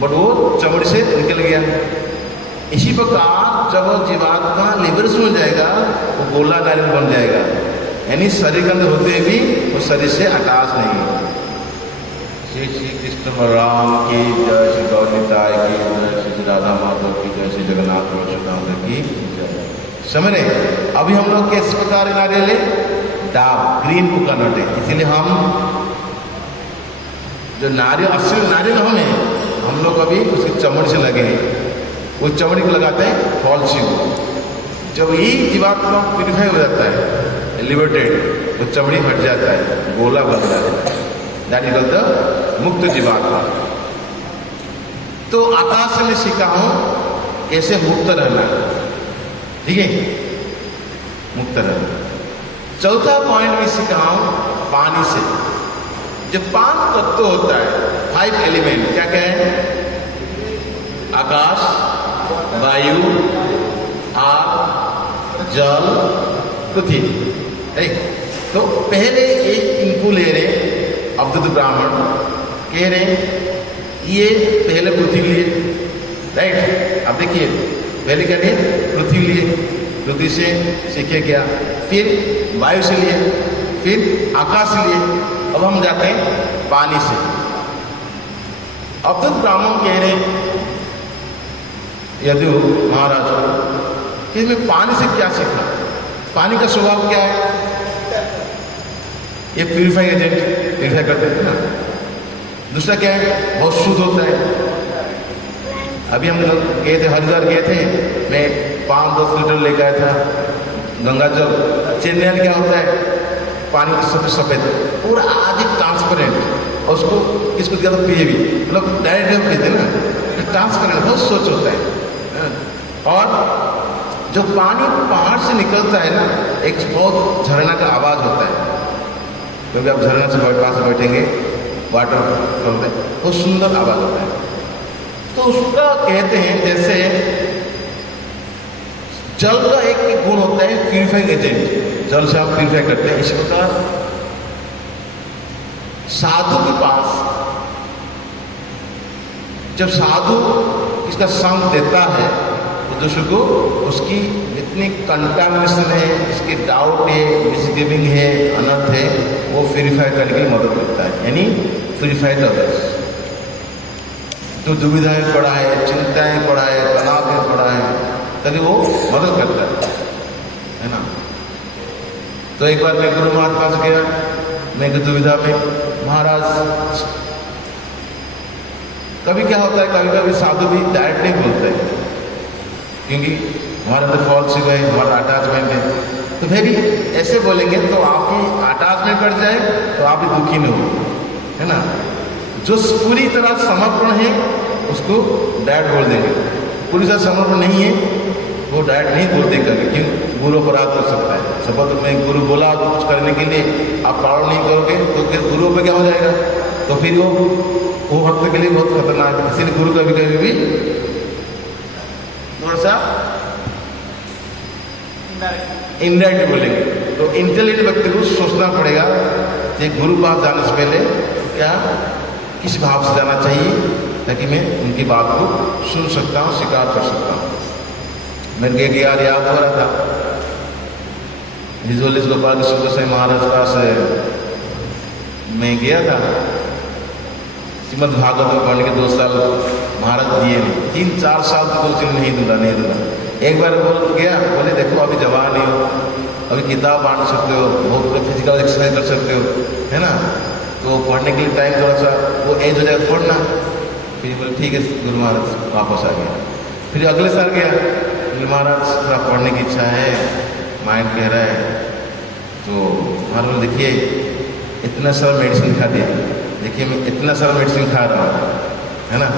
बट वो चमड़ी से निकल गया। इसी प्रकार जब जीवात्मा लिबर से हो जाएगा, वो गोला नारियल बन जाएगा, यानी शरीर के अंदर होते भी वो शरीर से आकाश नहीं है। श्री श्री कृष्ण बलराम की जय, श्री गौरीताय की जय, श्री राधा माधव की जय, श्री जगन्नाथ वसुदेव की जय। समझ रहे? अभी हम लोग किस प्रकार नारियल है, डाब, ग्रीन कोकोनट है, इसीलिए हम जो नारियल, असली नारियल हम लोग अभी उसकी चमड़ी से लगे हैं, वो चमड़ी को लगाते हैं फॉल शिव। जब यही जीवात्मा प्यूरिफाई हो जाता है, लिबर्टेड, तो चमड़ी हट जाता है, गोला बन जाता है, दैट इज कॉल्ड द मुक्त जीवात्मा। तो आकाश से मैं सीखा हूं कैसे मुक्त रहना, ठीक है, मुक्त रहना। चौथा पॉइंट भी सीखा हूं पानी से। जो 5 तत्व होता है, 5 एलिमेंट, क्या क्या है, आकाश, वायु, आग, जल, पृथ्वी, राइट। तो पहले एक इनको ले रहे अवधूत ब्राह्मण, कह रहे ये पहले पृथ्वी लिए, राइट। अब देखिए पहले क्या लिए, पृथ्वी लिए, पृथ्वी से सीखे क्या, फिर वायु से लिए, फिर आकाश से लिए, अब हम जाते हैं पानी से। अवधूत ब्राह्मण कह रहे यदु महाराज कि मैं पानी से क्या सीखा, पानी का स्वभाव क्या है, ये प्यूरिफाई एजेंट, प्यूरिफाई करते हैं ना। दूसरा क्या है, बहुत शुद्ध होता है। अभी हम लोग गए थे, हरिद्वार गए थे, मैं 5-10 लीटर लेकर आया था गंगा जल। चेन्नई क्या होता है, पानी सफेद सफेद पूरा आज ट्रांसपेरेंट, और उसको किसको दिया तो पिए भी, मतलब डायरेक्ट पीते ना, ट्रांसपेरेंट, बहुत स्वच्छ होता है। और जो पानी पहाड़ से निकलता है ना, एक बहुत झरना का आवाज़ होता है। क्योंकि आप झरना से पास बैठेंगे, वाटर फॉल में बहुत सुंदर आवाज़ होता है। तो उसका कहते हैं जैसे जल का एक गुण होता है प्यूरिफाइंग एजेंट, जल से आप प्यूरिफाई करते हैं। इसी प्रकार साधु के पास जब साधु इसका संग देता है तो दूसरे को उसकी इतनी कंटामिनेशन है, इसके डाउट है, मिसगिविंग है, अनर्थ है, वो प्यूरिफाई करने के लिए मदद करता है। यानी प्यूरिफाइड अदर्स। तो दुविधाएं पड़ा है, चिंताएं पड़ा है, तनाव में पड़ा है, तभी वो मदद करता है ना। तो एक बार मैं गुरु महाराज पास गया, मैं दुविधा में, महाराज कभी क्या होता है, कभी कभी साधु भी डायरेक्ट नहीं बोलते हैं, क्योंकि हमारे अंदर फॉल्स है, हमारा अटैचमेंट है। तो फिर ऐसे बोलेंगे तो आपकी अटैचमेंट कट जाए तो आप भी दुखी नहीं हो, है ना। जो पूरी तरह समर्पण है उसको डायरेक्ट बोल देंगे, पूरी तरह समर्पण नहीं है वो डायरेक्ट नहीं बोल देंगे, क्यों गुरु अपराध कर सकता है। शपथ में गुरु बोला तो कुछ करने के लिए आप पालन नहीं करोगे तो फिर गुरु पे क्या हो जाएगा, तो फिर वो भक्त के लिए बहुत खतरनाक है। इसलिए गुरु कभी कभी भी थोड़ा सा इनडायरेक्ट बोलेंगे। तो इंटेलिजेंट व्यक्ति को सोचना पड़ेगा कि गुरु पास जाने से पहले क्या किस भाव से जाना चाहिए, ताकि मैं उनकी बात को सुन सकता हूँ, स्वीकार कर सकता हूँ। मेरे एक यार याद हो रहा था, हिजोलिस गोपाल गोसाई महाराज पास मैं गया था, श्रीमद् भागवत में पढ़ने के 2 साल महाराज दिए नहीं, 3-4 साल तक तो नहीं दूंगा। एक बार बोल गया, बोले देखो अभी जवान नहीं हो, अभी किताब बांट सकते हो, बहुत फिजिकल एक्सरसाइज कर सकते हो, है ना। तो पढ़ने के लिए टाइम थोड़ा सा वो एज हो जाएगा पढ़ना। फिर बोले ठीक है गुरु महाराज, वापस आ गया। फिर अगले साल गया, गुरु महाराज थोड़ा पढ़ने की इच्छा है, माइंड कह रहा है। तो महाराज देखिए इतना सारा मेडिसिन खा दिया, देखिए मैं इतना सारा मेडिसिन खा रहा हूँ, है ना।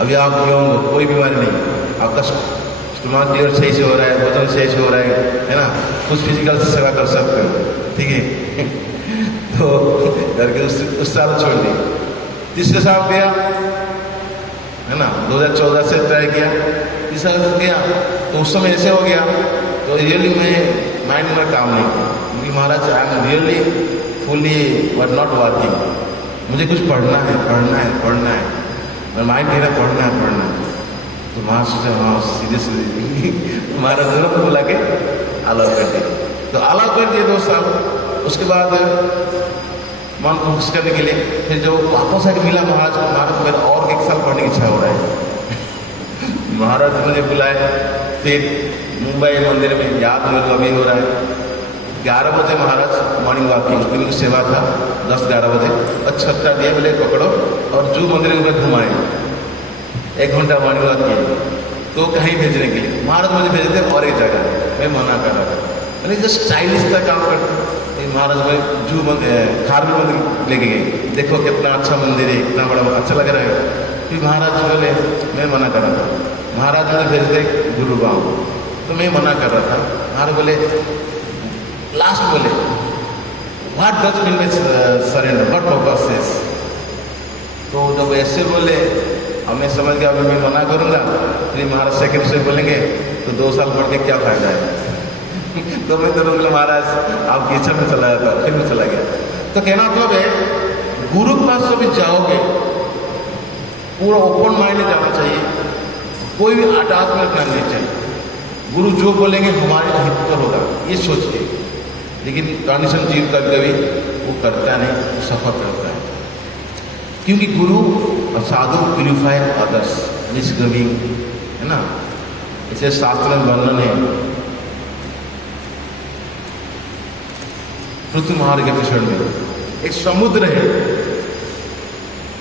अभी आप यंग, कोई बीमारी नहीं, आपका स्टमक क्लियर सही से हो रहा है, वजन सही से हो रहा है ना, कुछ फिजिकल से सेवा कर सकते हो, ठीक है। तो करके उस साल छोड़ दी। तीसरे साल गया, है ना, 2014 से ट्राई किया, तीसरा साल गया तो उस समय ऐसे हो गया तो रियली मैं माइंड में काम नहीं किया, क्योंकि महाराज I am really fully were not working, मुझे कुछ पढ़ना है, मैं माइंड कह रहा पढ़ना है। तो महाराज सोचा हाँ सीधे महाराज जरूरत बुला के अलाउ कर दिया। तो अलाउ कर दिए 2 साल। उसके बाद मन को खुश करने के लिए फिर जो वापस आके मिला महाराज को, महाराज मेरा और 1 साल पढ़ने की इच्छा हो रहा है। महाराज मुझे बुलाए, फिर मुंबई मंदिर में याद मेरे को अभी हो रहा है, 11 बजे महाराज मॉर्निंग वॉक की, उसके लिए सेवा था 10-11 बजे, और छत्ता दिए, बोले पकड़ो और जू मंदिर में घुमाए, 1 घंटा मॉर्निंग वॉक किए। तो कहीं भेजने के लिए महाराज मुझे भेजते और एक जगह, मैं मना कर रहा था, मैंने जो स्टाइलिश का काम करते। महाराज में जू खारवी मंदिर लेके गए, देखो कितना अच्छा मंदिर है, कितना बड़ा, अच्छा लग रहा है। फिर महाराज बोले, मैं मना कर रहा था, महाराज मुझे भेजते गुरुगांव, तो मैं मना कर रहा था। महाराज बोले, लास्ट बोले, what does mean by surrender, what purpose is. तो जब ऐसे बोले अब मैं समझ गया अभी मैं मना करूंगा, फिर महाराज सेकंड से बोलेंगे तो 2 साल पढ़ के क्या फायदा है। तो मैं तो बोला महाराज आपकी इच्छा में चला जाता, फिर मैं चला गया। तो कहना मतलब है गुरु के पास जब जाओगे पूरा ओपन माइंड में जाना चाहिए, कोई भी अटैचमेंट नहीं चाहिए। गुरु जो बोलेंगे हमारे हित पर होगा ये सोच के, लेकिन कंडीशन जीव कभी कभी वो करता नहीं, वो सफर करता है। क्योंकि गुरु और साधु प्यूरिफाई अदर्स, निष्गमिंग, है ना। इसे शास्त्र में वर्णन है पृथ्वी महाराज के पिछड़ में एक समुद्र है,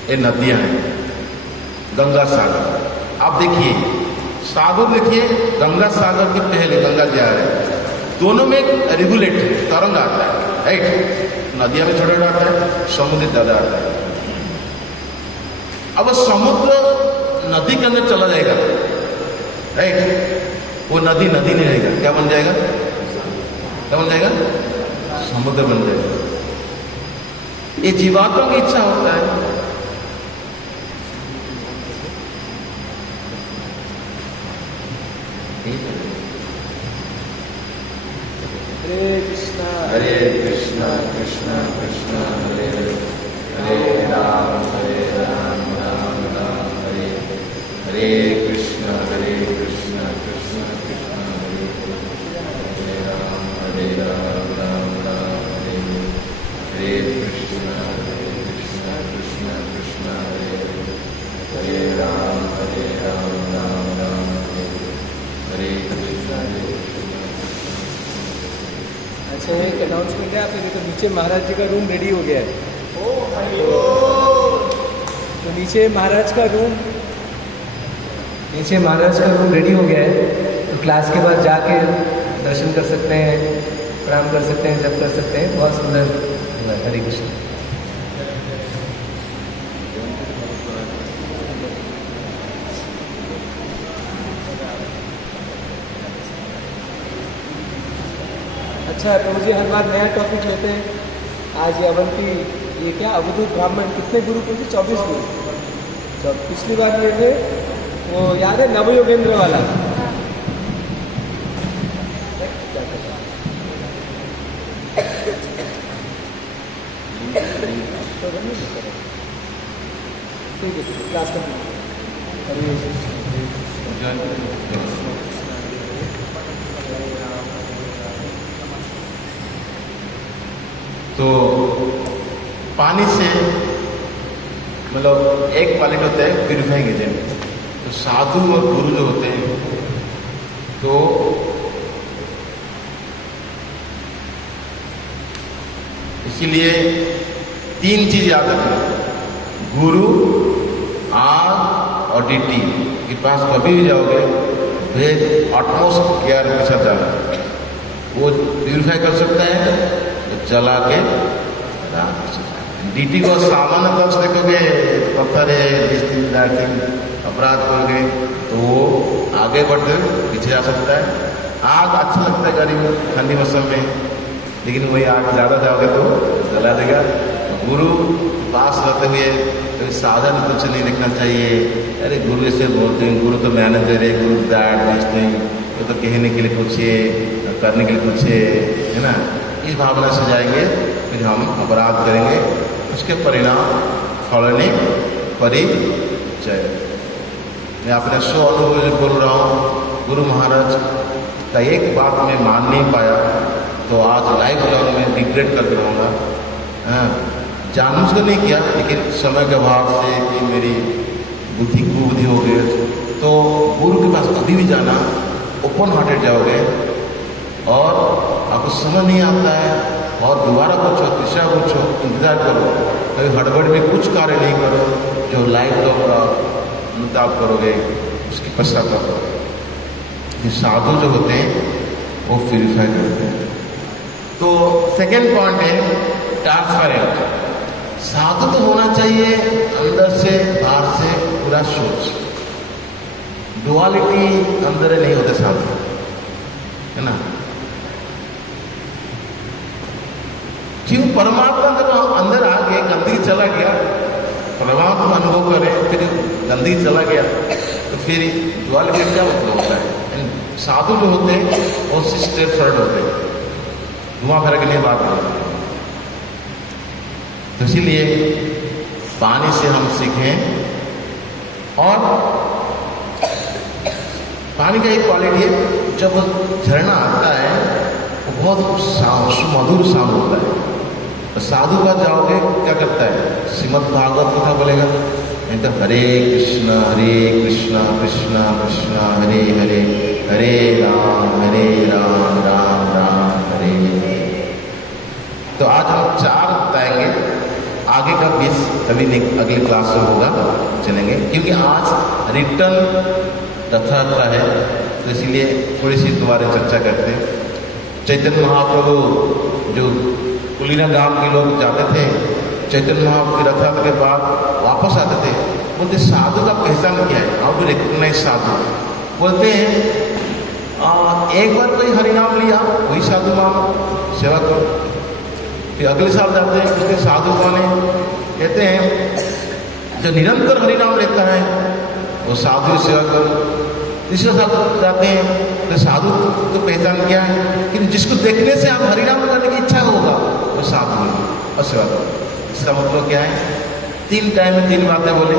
ये नदियां हैं, गंगा सागर। आप देखिए सागर, देखिए गंगा सागर के पहले गंगा जा रहे हैं, दोनों में एक रिवुलेट तरंग आता है, राइट। नदियां में छोटा आता है, समुद्र ज्यादा आता है। अब समुद्र नदी के अंदर चला जाएगा, राइट, वो नदी नदी नहीं रहेगा, क्या बन जाएगा? क्या बन जाएगा? समुद्र बन जाएगा। ये जीवात्मा की इच्छा होता है। हरे कृष्णा कृष्णा कृष्णा कृष्णा हरे हरे, हरे राम राम राम हरे हरे, कृष्णा कृष्णा कृष्णा हरे हरे, हरे राम राम हरे हरे, कृष्णा कृष्णा कृष्णा हरे हरे, हरे राम राम हरे हरे, कृष्णा। अच्छा, एक अनाउंसमेंट है आपके, देखो नीचे महाराज जी का रूम रेडी हो गया है। तो नीचे महाराज का रूम रेडी हो गया है। तो क्लास के बाद जाके दर्शन कर सकते हैं, प्रणाम कर सकते हैं, जप कर सकते हैं। बहुत सुंदर। हरे कृष्ण। अच्छा, तो मुझे हर बार नया टॉपिक लेते हैं। आज अवंती, ये क्या अवधूत ब्राह्मण, कितने गुरु पूछे? 24 गुरु। जब पिछली बार ये थे, वो याद है, नवयोगेंद्र वाला। ठीक है, क्लास का तो पानी से मतलब एक क्वालिटी होता है प्यूरिफाइंग एजेंट। तो साधु और गुरु जो होते हैं, तो इसीलिए 3 चीज याद रखना। गुरु, आग और डीटी के पास कभी भी जाओगे, भेज ऑटमोस्ट केयर के साथ जाना। वो प्यूरिफाई कर सकता है, जला के डीटी को सामान्य तौर से देखोगे, पत्थर है, अपराध करोगे तो वो आगे बढ़ते पीछे जा सकता है। आग अच्छा लगता है गर्मी ठंडी मौसम में, लेकिन वही आग ज़्यादा जाओगे तो जला देगा। गुरु पास रहते हुए तो साधन कुछ नहीं देखना चाहिए। अरे गुरु ऐसे बोलते हैं, गुरु तो मैनेजर है, गुरु दैट नहीं, वो तो कहने के लिए कुछ है, करने के लिए कुछ है ना। इस भावना से जाएंगे, फिर हम अपराध करेंगे, उसके परिणाम फलने परिचय। मैं अपने स्व अनुभव से बोल रहा हूँ। गुरु महाराज का एक बात मैं मान नहीं पाया, तो आज लाइफ लॉन्ग में रिग्रेट कर रहूँगा। जानबूझ कर नहीं किया, लेकिन समय के अभाव से कि मेरी बुद्धि कुबुद्धि हो गई। तो गुरु के पास कभी भी जाना, ओपन हार्टेड जाओगे, और आपको समझ नहीं आता है और दोबारा पूछो, तीसरा पूछो, इंतजार करो। कभी हड़बड़ में कुछ कार्य नहीं करो, जो लाइफ लॉन्ग का अनुताप करोगे उसकी पश्चाताप करो। ये साधु जो होते हैं वो प्यूरिफाई करते हैं। तो सेकेंड पॉइंट है ट्रांसपेरेंट। साधु तो होना चाहिए अंदर से बाहर से पूरा सोच, डुअलिटी अंदर नहीं होते साधु, है ना। क्यों? परमात्मा जब अंदर आ गए, गंदगी चला गया, परमात्मा अनुभव करें, फिर गंदगी चला गया, तो फिर डुअलिटी क्या मतलब होता है? साधु जो होते हैं वो स्ट्रेट फॉरवर्ड होते हैं, धुआं भर के नहीं बात करते। तो इसीलिए पानी से हम सीखें। और पानी का एक क्वालिटी है, जब झरना आता है वो बहुत सुमधुर साउंड होता है। तो साधु का जाओगे क्या करता है? श्रीमद् भागवत कथा बोलेगा, नहीं तो हरे कृष्णा कृष्णा कृष्णा हरे हरे, हरे राम राम राम हरे हरे। तो आज हम 4 बताएंगे, आगे का 20 कभी अगले क्लास में होगा, चलेंगे। क्योंकि आज रिटर्न रथयात्रा है, तो इसीलिए थोड़ी सी दोबारा चर्चा करते हैं। चैतन्य महाप्रभु जो कुलीना गांव के लोग जाते थे, चैतन्य महाप्रभु की रथयात्रा के बाद वापस आते थे, बोलते साधु का पहचान क्या है? हाउ टू रिकॉग्नाइज साधु? बोलते हैं एक बार कोई हरिनाम लिया, वही साधु मामा सेवा करो। फिर अगले साल जाते हैं, उसके साधु कौन है? कहते हैं जो निरंतर हरिनाम लेता है वो साधु सेवा करो। तीसरे साल जाते हैं तो साधु तो पहचान क्या है कि जिसको देखने से आप हरिनाम करने की इच्छा होगा वो साधु है और सेवा करो। इसका मतलब क्या है? 3 टाइम में 3 बातें बोले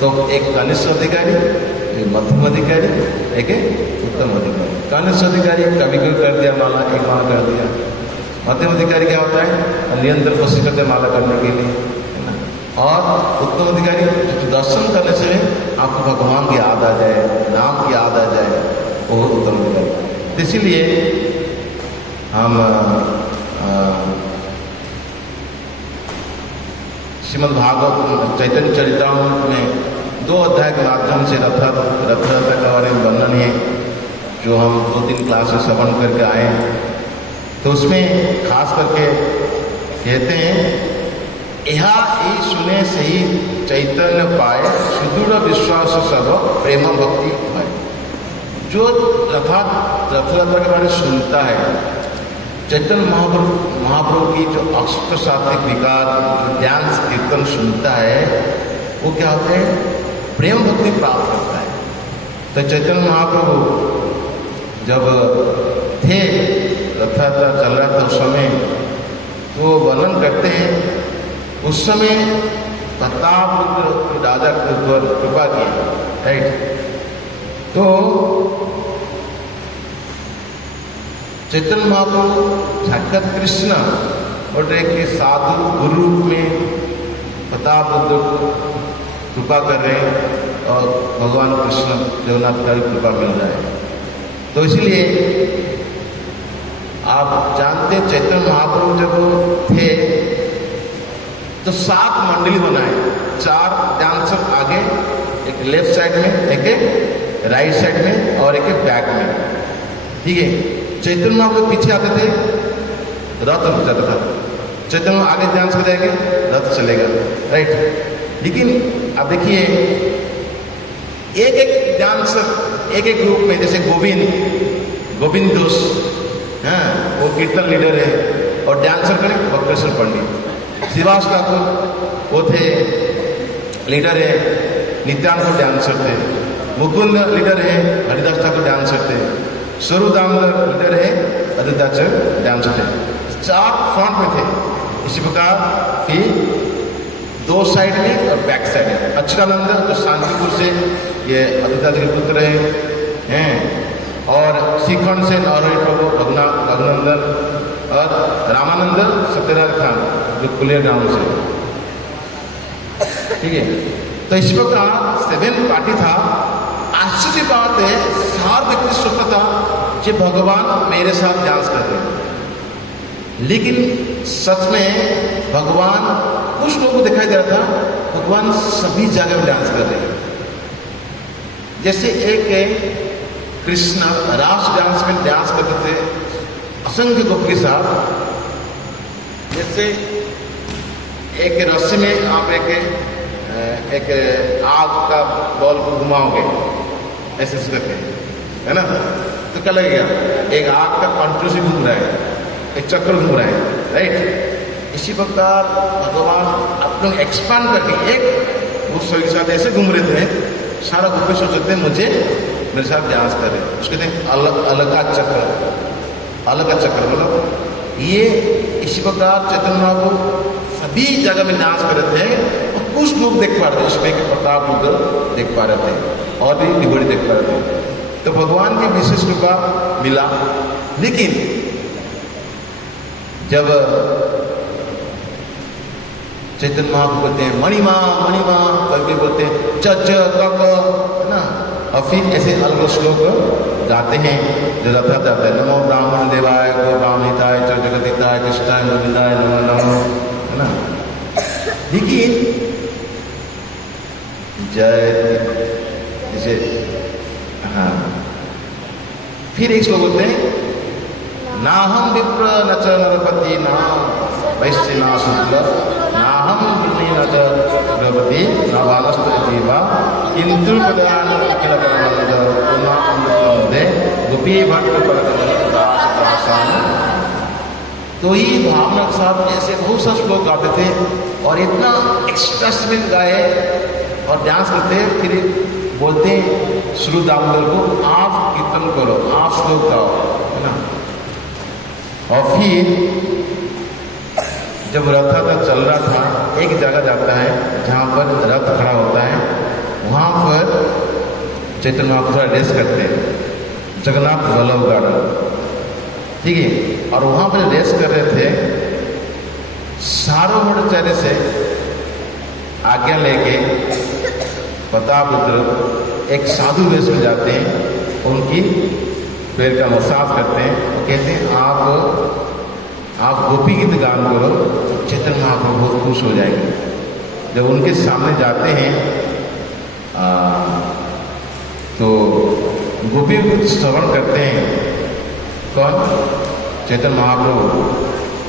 तो एक कनिष्ठ अधिकारी, एक मध्यम अधिकारी, एक उत्तम अधिकारी। कनिष्ठ अधिकारी कभी कोई कर दिया माला, एक माला कर दिया। मध्यम अधिकारी क्या होता है? निरंतर कोशिश करते माला करने के लिए, है ना। और उत्तम अधिकारी तो दर्शन करने से आपको भगवान की याद आ जाए, नाम की याद आ जाए, वो उत्तम अधिकारी। तो इसीलिए हम श्रीमद् भागवत चैतन्य चरितामृत में 2 अध्याय के माध्यम से रथ के बारे में वर्णन है, जो हम 2-3 क्लासेस श्रवण करके आए हैं। तो उसमें खास करके कहते हैं, यह ही सुने से ही चैतन्य पाए, सुदृढ़ विश्वास सब प्रेम भक्ति पाए। जो रथ के बारे में सुनता है, चैतन्य महाप्रभु की जो अष्ट सात्विक विकार, जो ध्यान कीर्तन सुनता है, वो क्या होते हैं? प्रेम भक्ति प्राप्त करता है। तो चैतन्य महाप्रभु जब थे, रथ यात्रा चल रहा था उस समय, तो वर्णन करते हैं उस समय प्रताप राजा के ऊपर कृपा की, राइट। तो चैतन्य महाप्रभु साक्षात कृष्ण और एक साधु गुरु में प्रताप बुद्ध को कृपा कर रहे हैं और भगवान कृष्ण जगन्नाथ का भी कृपा मिल रहा है। तो इसलिए आप जानते हैं चैतन्य महाप्रभु जब थे तो 7 मंडली बनाए, 4 डांसर आगे, एक लेफ्ट साइड में, एक राइट साइड में और एक बैक में, ठीक है। चैतन्य महाप्रभु पीछे आते थे, रथ रुक जाता था। चैतन्य आगे डांस करेंगे, रथ चलेगा, राइट। लेकिन अब देखिए एक डांसर एक ग्रुप में, जैसे गोविंद दोष, हाँ, वो कीर्तन लीडर है और डांसर करें बक्रेश्वर पंडित। श्रीवास ठाकुर वो थे लीडर है, नित्यानंद डांसर थे। मुकुंद लीडर है, हरिदास ठाकुर डांसर थे। स्वरूप दामोदर लीडर है, अद्वैताचार्य डांसर थे। 4 फ्रंट में थे। इसी प्रकार फिर 2 साइड में और बैक साइड में। अच्युतानंद जो शांतिपुर से ये अद्वैताचार्य के पुत्र हैं, और श्रीखंड से नौरवी प्रभु रघुनंदन, और रामानंद सत्यनारायण खान जो कुलियर गांव से, ठीक है। तो इस प्रकार 7 पार्टी था। आश्चर्य बात है, 4 व्यक्ति सोचता था कि भगवान मेरे साथ डांस कर रहे हैं, लेकिन सच में भगवान कुछ लोगों को दिखाई दे रहा था, भगवान सभी जगह में डांस कर रहे हैं। जैसे एक कृष्ण रास डांस में डांस करते थे असंख्य गोप के साथ। जैसे एक रस्सी में आप एक आग का बॉल को घुमाओगे ऐसे करके, है ना, तो क्या लगेगा? एक आग का कंट्रोल से घूम रहा है, एक चक्र घूम रहा है, राइट। इसी प्रकार भगवान अपने एक्सपांड करके एक उस के साथ ऐसे घूम रहे थे, सारा ग्रुप सोचते हैं मुझे मेरे साथ डांस कर रहे हैं। उसके कहते हैं अलग का चक्र मतलब ये। इसी प्रकार चैतन्य महाप्रभु सभी जगह में डांस कर रहे थे और कुछ लोग देख पा रहे थे, उसमें कि प्रताप बुद्ध देख पा रहे थे और भी डिबोड़ी देख पा रहे थे। तो भगवान की विशेष कृपा मिला। लेकिन जब चैतन्य महाप्रभु बोलते हैं मणिमा, कभी बोलते हैं च कक, है ना, और फिर ऐसे अलग श्लोक गाते हैं जो रथा जाता है। नमो ब्राह्मण देवाय, गो ब्राह्मणिताय, च जगदिताय, कृष्णाय गोविंदाय नमो नमो, है ना। लेकिन जय जैसे, हाँ, फिर एक श्लोक बोलते हैं ना हम विप्र न च नरपति, ना वैश्य ना शुक्ल, ना हम वृणी न च द्रौपदी, न बालस्त जीवा किंतु प्रदान अखिल परमानंद पुनः अमृत दे गोपी भक्त परगमन दास दासान। तो ही भावना के साथ ऐसे बहुत सा श्लोक गाते थे और इतना एक्सप्रेस में गाए और डांस करते, फिर बोलते श्री दामोदर को आप कीर्तन करो, आप श्लोक गाओ, है ना। और फिर जब रथ चल रहा था, एक जगह जाता है जहाँ पर रथ खड़ा होता है, वहाँ पर चैतन्य महाप्रभु रेस करते हैं, जगन्नाथ वल्लभ गार्डन, ठीक है। और वहाँ पर रेस कर रहे थे, सार्वभौमाचार्य से आज्ञा लेके प्रतापरुद्र एक साधु वेश में जाते हैं, उनकी पैर का मसाज करते हैं, कहते हैं आप गोपी गीत गान करो, चैतन्य महाप्रभु बहुत खुश हो जाएंगे। जब उनके सामने जाते हैं तो गोपी गीत श्रवण करते हैं, कौन? चैतन्य महाप्रभु,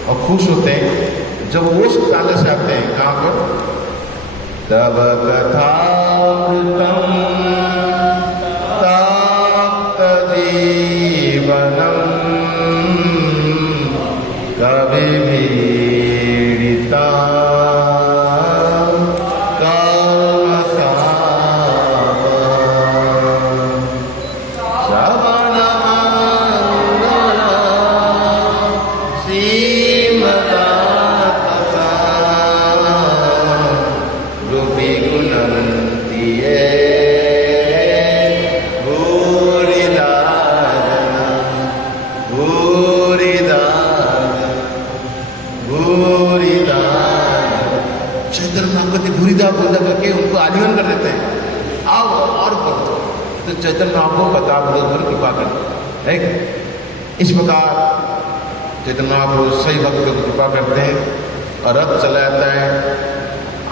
और खुश होते हैं। जब वो ताले से आते हैं, कहाँ पर? तब कथामृतम ताप्त जीवनम कवि भीड़िता करके उनको आलिंगन कर देते हैं, आओ और करो। तो चैतन्य महाप्रभु प्रतापरुद्र पर कृपा करते हैं। इस प्रकार चैतन्य महाप्रभु सही भक्त को कृपा करते हैं और रथ चला जाता है।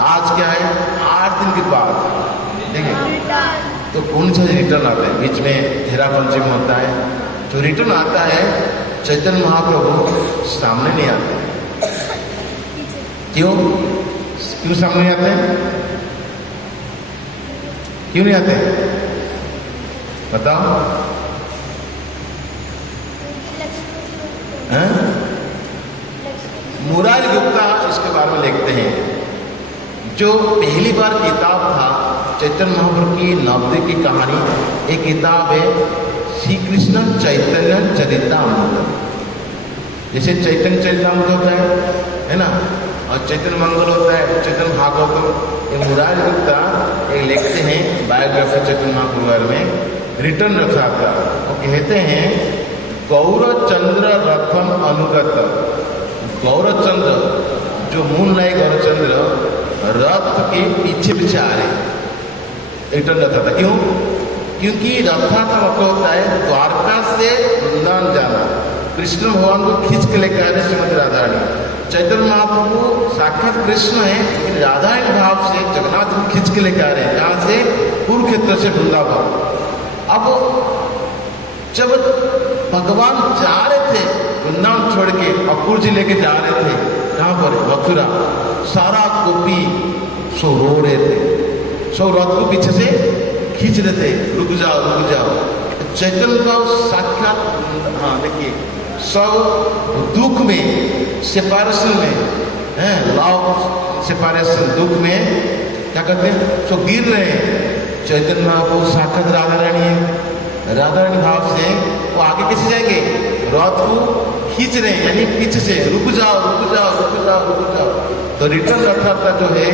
आज क्या है, 8 दिन के बाद, ठीक है, तो कौन सा रिटर्न आता है, बीच में हेरा पंचमी होता है, जो रिटर्न आता है चैतन्य महाप्रभु सामने नहीं आते। क्यों सामने नहीं आते हैं? क्यों नहीं आते? बताओ। मुरारी गुप्ता इसके बारे में लिखते हैं, जो पहली बार किताब था चैतन्य महाप्रभु की नवदीप की कहानी, एक किताब है श्री कृष्ण चैतन्य चरितामृत। जैसे चैतन्य चरितामृत होता है ना, और चैतन्य मंगल होता है, चैतन्य भागवतम। ये मुरारी गुप्ता एक लिखते हैं बायोग्राफी चैतन्य महाप्रभु में, रिटर्न रखा था। वो कहते हैं गौरचंद्र रथम अनुगत। गौरचंद्र जो मून लाइक गौरचंद्र रथ के पीछे पीछे आ रहे, रिटर्न रखा था। क्यों? क्योंकि रथा का मतलब होता है द्वारका से वृंदावन जाना, कृष्ण भगवान को खींच के लेकर आ रहे श्रीमती राधा रानी। चैतन्य महाप्रभु साक्षात कृष्ण है, लेकिन राधा भाव से जगन्नाथ को खींच के लेकर आ रहे हैं। कहाँ से? कुरुक्षेत्र से वृंदावन। अब जब भगवान जा रहे थे वृंदावन छोड़ के, अक्रूर जी लेके जा रहे थे, कहाँ पर? मथुरा। सारा गोपी सो रो रहे थे, सो रथ को पीछे से खींच रहे थे, रुक जाओ रुक जाओ। चैतन्य का साक्षात, हाँ देखिए, सब दुख में, सेपरेशन में, लव सेपरेशन, दुख में क्या करते हैं, तो गिर रहे हैं। चैतन्य महाप्रभु साक्षात राधा रानी है, राधा रानी भाव से वो आगे कैसे जाएंगे? रथ को खींच रहे हैं, यानी पीछे से रुक जाओ रुक जाओ रुक जाओ रुक जाओ। तो रिटर्न रथ जो है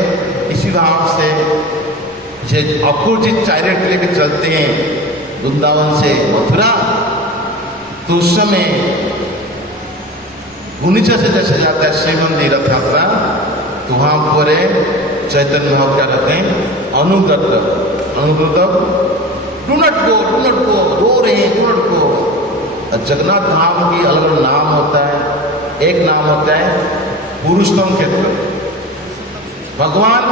इसी भाव से अक्रूर जी चैरियट लेके चलते हैं वृंदावन से मथुरा। तो उस समय गुनीचा से जैसे जाता है शिव मंदिर रथ यात्रा, तो वहाँ पर चैतन्य महाप्रभु क्या कहते हैं? अनुगत। अनुगत डू नॉट गो, रो रहे हैं, डू नॉट गो। जगन्नाथ धाम की अलग अलग नाम होता है। एक नाम होता है पुरुषोत्तम क्षेत्र, भगवान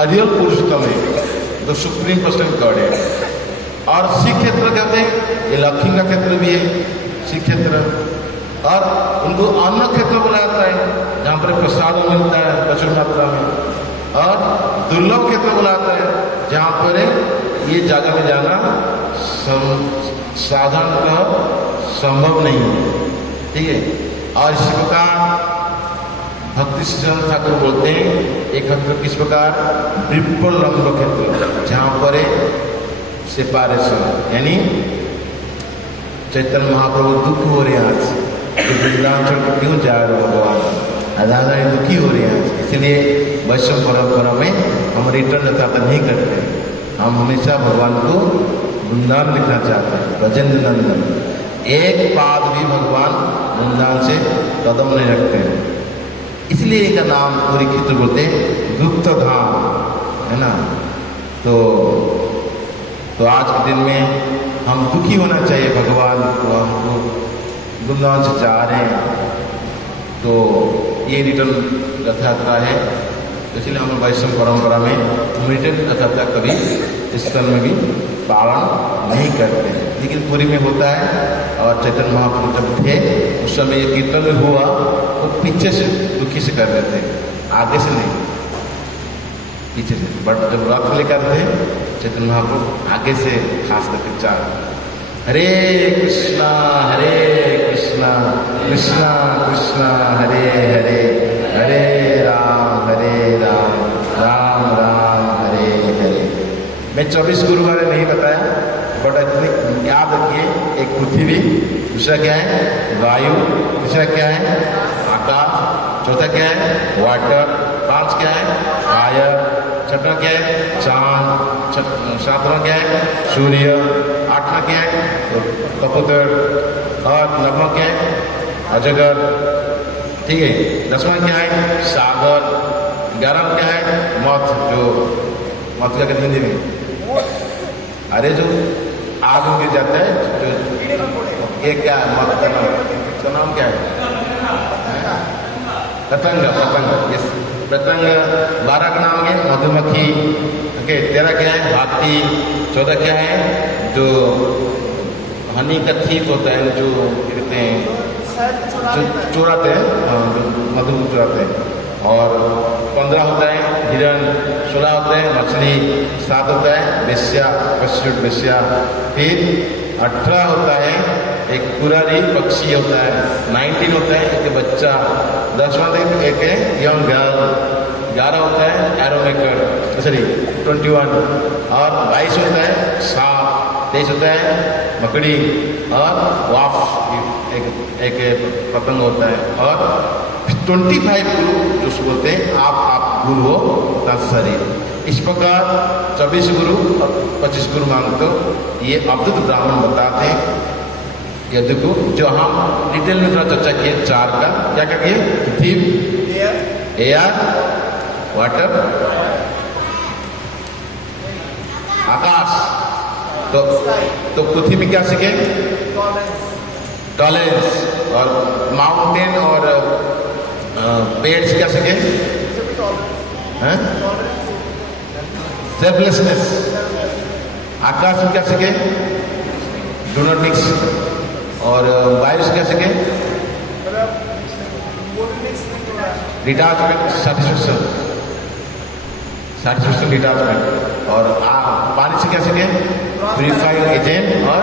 अरियल पुरुषोत्तम है, जो सुप्रीम पर्सन गॉड है। और श्री क्षेत्र कहते हैं, ये लक्ष्मी का क्षेत्र भी है श्री क्षेत्र। और उनको अन्न क्षेत्र बोला जाता है, जहाँ पर प्रसाद मिलता है प्रचुर मात्रा में। और दुर्लभ क्षेत्र बुलाता है जहाँ पर ये जगह में जाना साधारण संभव नहीं है, ठीक है। और इसी प्रकार भक्ति सिद्धांत ठाकुर बोलते हैं एक क्षेत्र किस प्रकार विप्रलंब क्षेत्र, जहाँ पर सेपारेशन, यानी चैतन्य महाप्रभु दुख हो रहे हैं आज, तो वृंदावन छोड़ के क्यों जा रहे हो भगवान, राधा रानी दुखी हो रहे हैं आज, इसलिए वैष्णव परंपरा में हम रिटर्न यथार्थ नहीं करते, हम हमेशा भगवान को वृंदावन लिखना चाहते हैं, ब्रजेंद्र नंदन। एक पाद भी भगवान वृंदावन से कदम नहीं रखते हैं, इसलिए इनका नाम पूरी क्षेत्र बोलते हैं गुप्त धाम, है ना। तो आज के दिन में हम दुखी होना चाहिए भगवान को, हमको वृंदावन से जा रहे हैं, तो ये रिटर्न रथ यात्रा है, तो इसलिए हम वैष्णव परंपरा में रिटर्न रथ यात्रा कभी इस स्थल में भी पालन नहीं करते हैं, लेकिन पूरी में होता है। और चैतन्य महाप्रभु जब थे उस समय ये कीर्तन में हुआ, वो पीछे से दुखी से कर रहे थे, आगे से नहीं, पीछे से। बट जब रथ लेकर थे चैतन्य महाप्रभु आगे से खास करके चार हरे कृष्णा कृष्णा कृष्णा हरे हरे, हरे राम राम राम हरे हरे। मैं 24 गुरु बारे नहीं बताया, बट इतनी याद रखिए, एक पृथ्वी, दूसरा क्या है वायु, तीसरा क्या है आकाश, चौथा क्या है वाटर, 5 क्या है फायर, छठवां क्या है चांद, सातवां क्या है सूर्य, 8वां क्या है कबूतर, और 9वां क्या है अजगर, ठीक है। 10वां क्या है सागर, 11वां क्या है मथ, जो मथ का हिंदी में अरे जो आग में गिर जाता है, जो ये क्या मत का नाम क्या है पतंग, यस पतंग। 12 का नाम है मधुमक्खी, ओके। 13 क्या है हाथी, 14 क्या है जो हनी का थीप होता है, जो कहते हैं चुराते हैं, मधु चुराते हैं। और 15 होता है हिरण, 16 होता है मछली, 7 होता है वेश्या, प्रस्टिट्यूट वेश्या, फिर 18 होता है एक पुरारी पक्षी होता है, 19 होता है एक बच्चा, 10वां दिन एक है यंग गर्ल, 11 होता है एरो मेकर, सॉरी 21, और 22 होता है सांप, 23 होता है मकड़ी, और वाफ एक पतंग होता है, और 25 गुरु जो बोलते हैं आप गुरु हो तत्शरीर। इस प्रकार 24 गुरु और 25 गुरु मांगते हो, ये अवधूत ब्राह्मण बताते हैं। ये देखो जो हम डिटेल में थोड़ा चर्चा किए 4 का, क्या क्या किए पृथ्वी, एयर, वाटर, आकाश। तो पृथ्वी में क्या सीखे टॉलरेंस, और माउंटेन और पेड़ से क्या सीखे सेल्फलेसनेस। आकाश में क्या सीखे डू नॉट मिक्स, और वायु से क्या सीखे डिटाचमेंट, सैटिस्फैक्शन डिटाचमेंट, और पानी से क्या सीखे प्यूरिफाइंग एजेंट और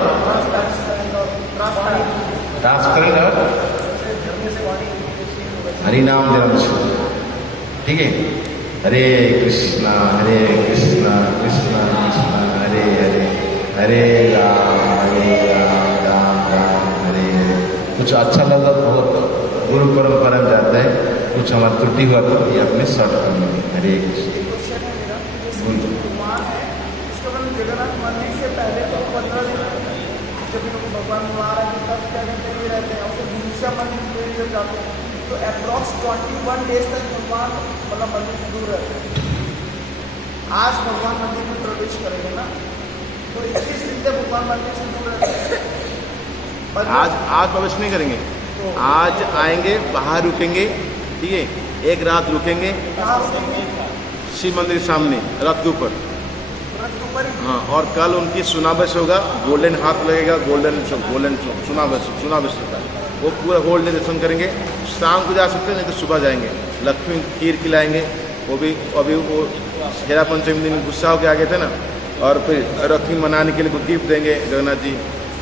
ट्रांसपेरेंट और हरि नाम जन्म, ठीक है। हरे कृष्णा कृष्णा कृष्णा हरे हरे, हरे राम राम राम हरे हरे। कुछ अच्छा लगा बहुत गुरु परंपरा में जाता है, कुछ हमारा त्रुटि हुआ तो ये अपने शॉर्ट करने में। हरे कृष्ण। जगन्नाथ मंदिर से पहले तो 15 दिन जब इनको भगवान बुला रहे हैं तब क्या कहते हैं रहते हैं, और फिर गुरुषा मंदिर में जब जाते हैं तो अप्रॉक्स 21 डेज तक भगवान मतलब मंदिर से दूर रहते हैं। आज भगवान मंदिर में प्रवेश करेंगे ना, तो 21 दिन तक भगवान मंदिर से दूर रहते हैं। आज प्रवेश नहीं करेंगे, आज आएंगे बाहर रुकेंगे, ठीक है, एक रात रुकेंगे शिव मंदिर सामने रथ के ऊपर, हाँ। और कल उनकी सुनावेश होगा, गोल्डन हाथ लगेगा, गोल्डन सुनावेश होगा, वो पूरा गोल्डन दर्शन करेंगे। शाम को जा सकते हैं, नहीं तो सुबह जाएंगे, लक्ष्मी खीर खिलाएंगे, वो भी अभी वो हेरा पंचमी दिन गुस्सा होकर आ गए थे ना, और फिर रखी मनाने के लिए कुछ गिफ्ट देंगे जगन्नाथ जी,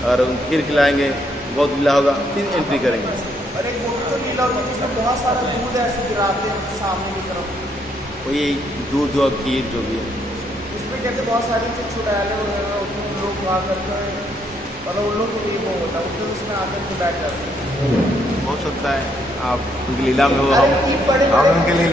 और खीर खिलाएंगे, बहुत लीला होगा, फिर एंट्री करेंगे। और एक वो भी तो लीला होती है जिसमें बहुत सारा दूध ऐसे गिराते हैं सामने की तरफ, वही दूध और खीर जो भी है। इसमें कहते हैं बहुत सारी जो चुड़ैले वगैरह होते हैं, लोग वहाँ करते हैं, मतलब उन लोग को भी वो होता है, उस दिन उसमें आकर के बैठ जाते हैं। हो सकता है आप उनकी लीला में हो, अरे ये बड़े हम उनकी लीला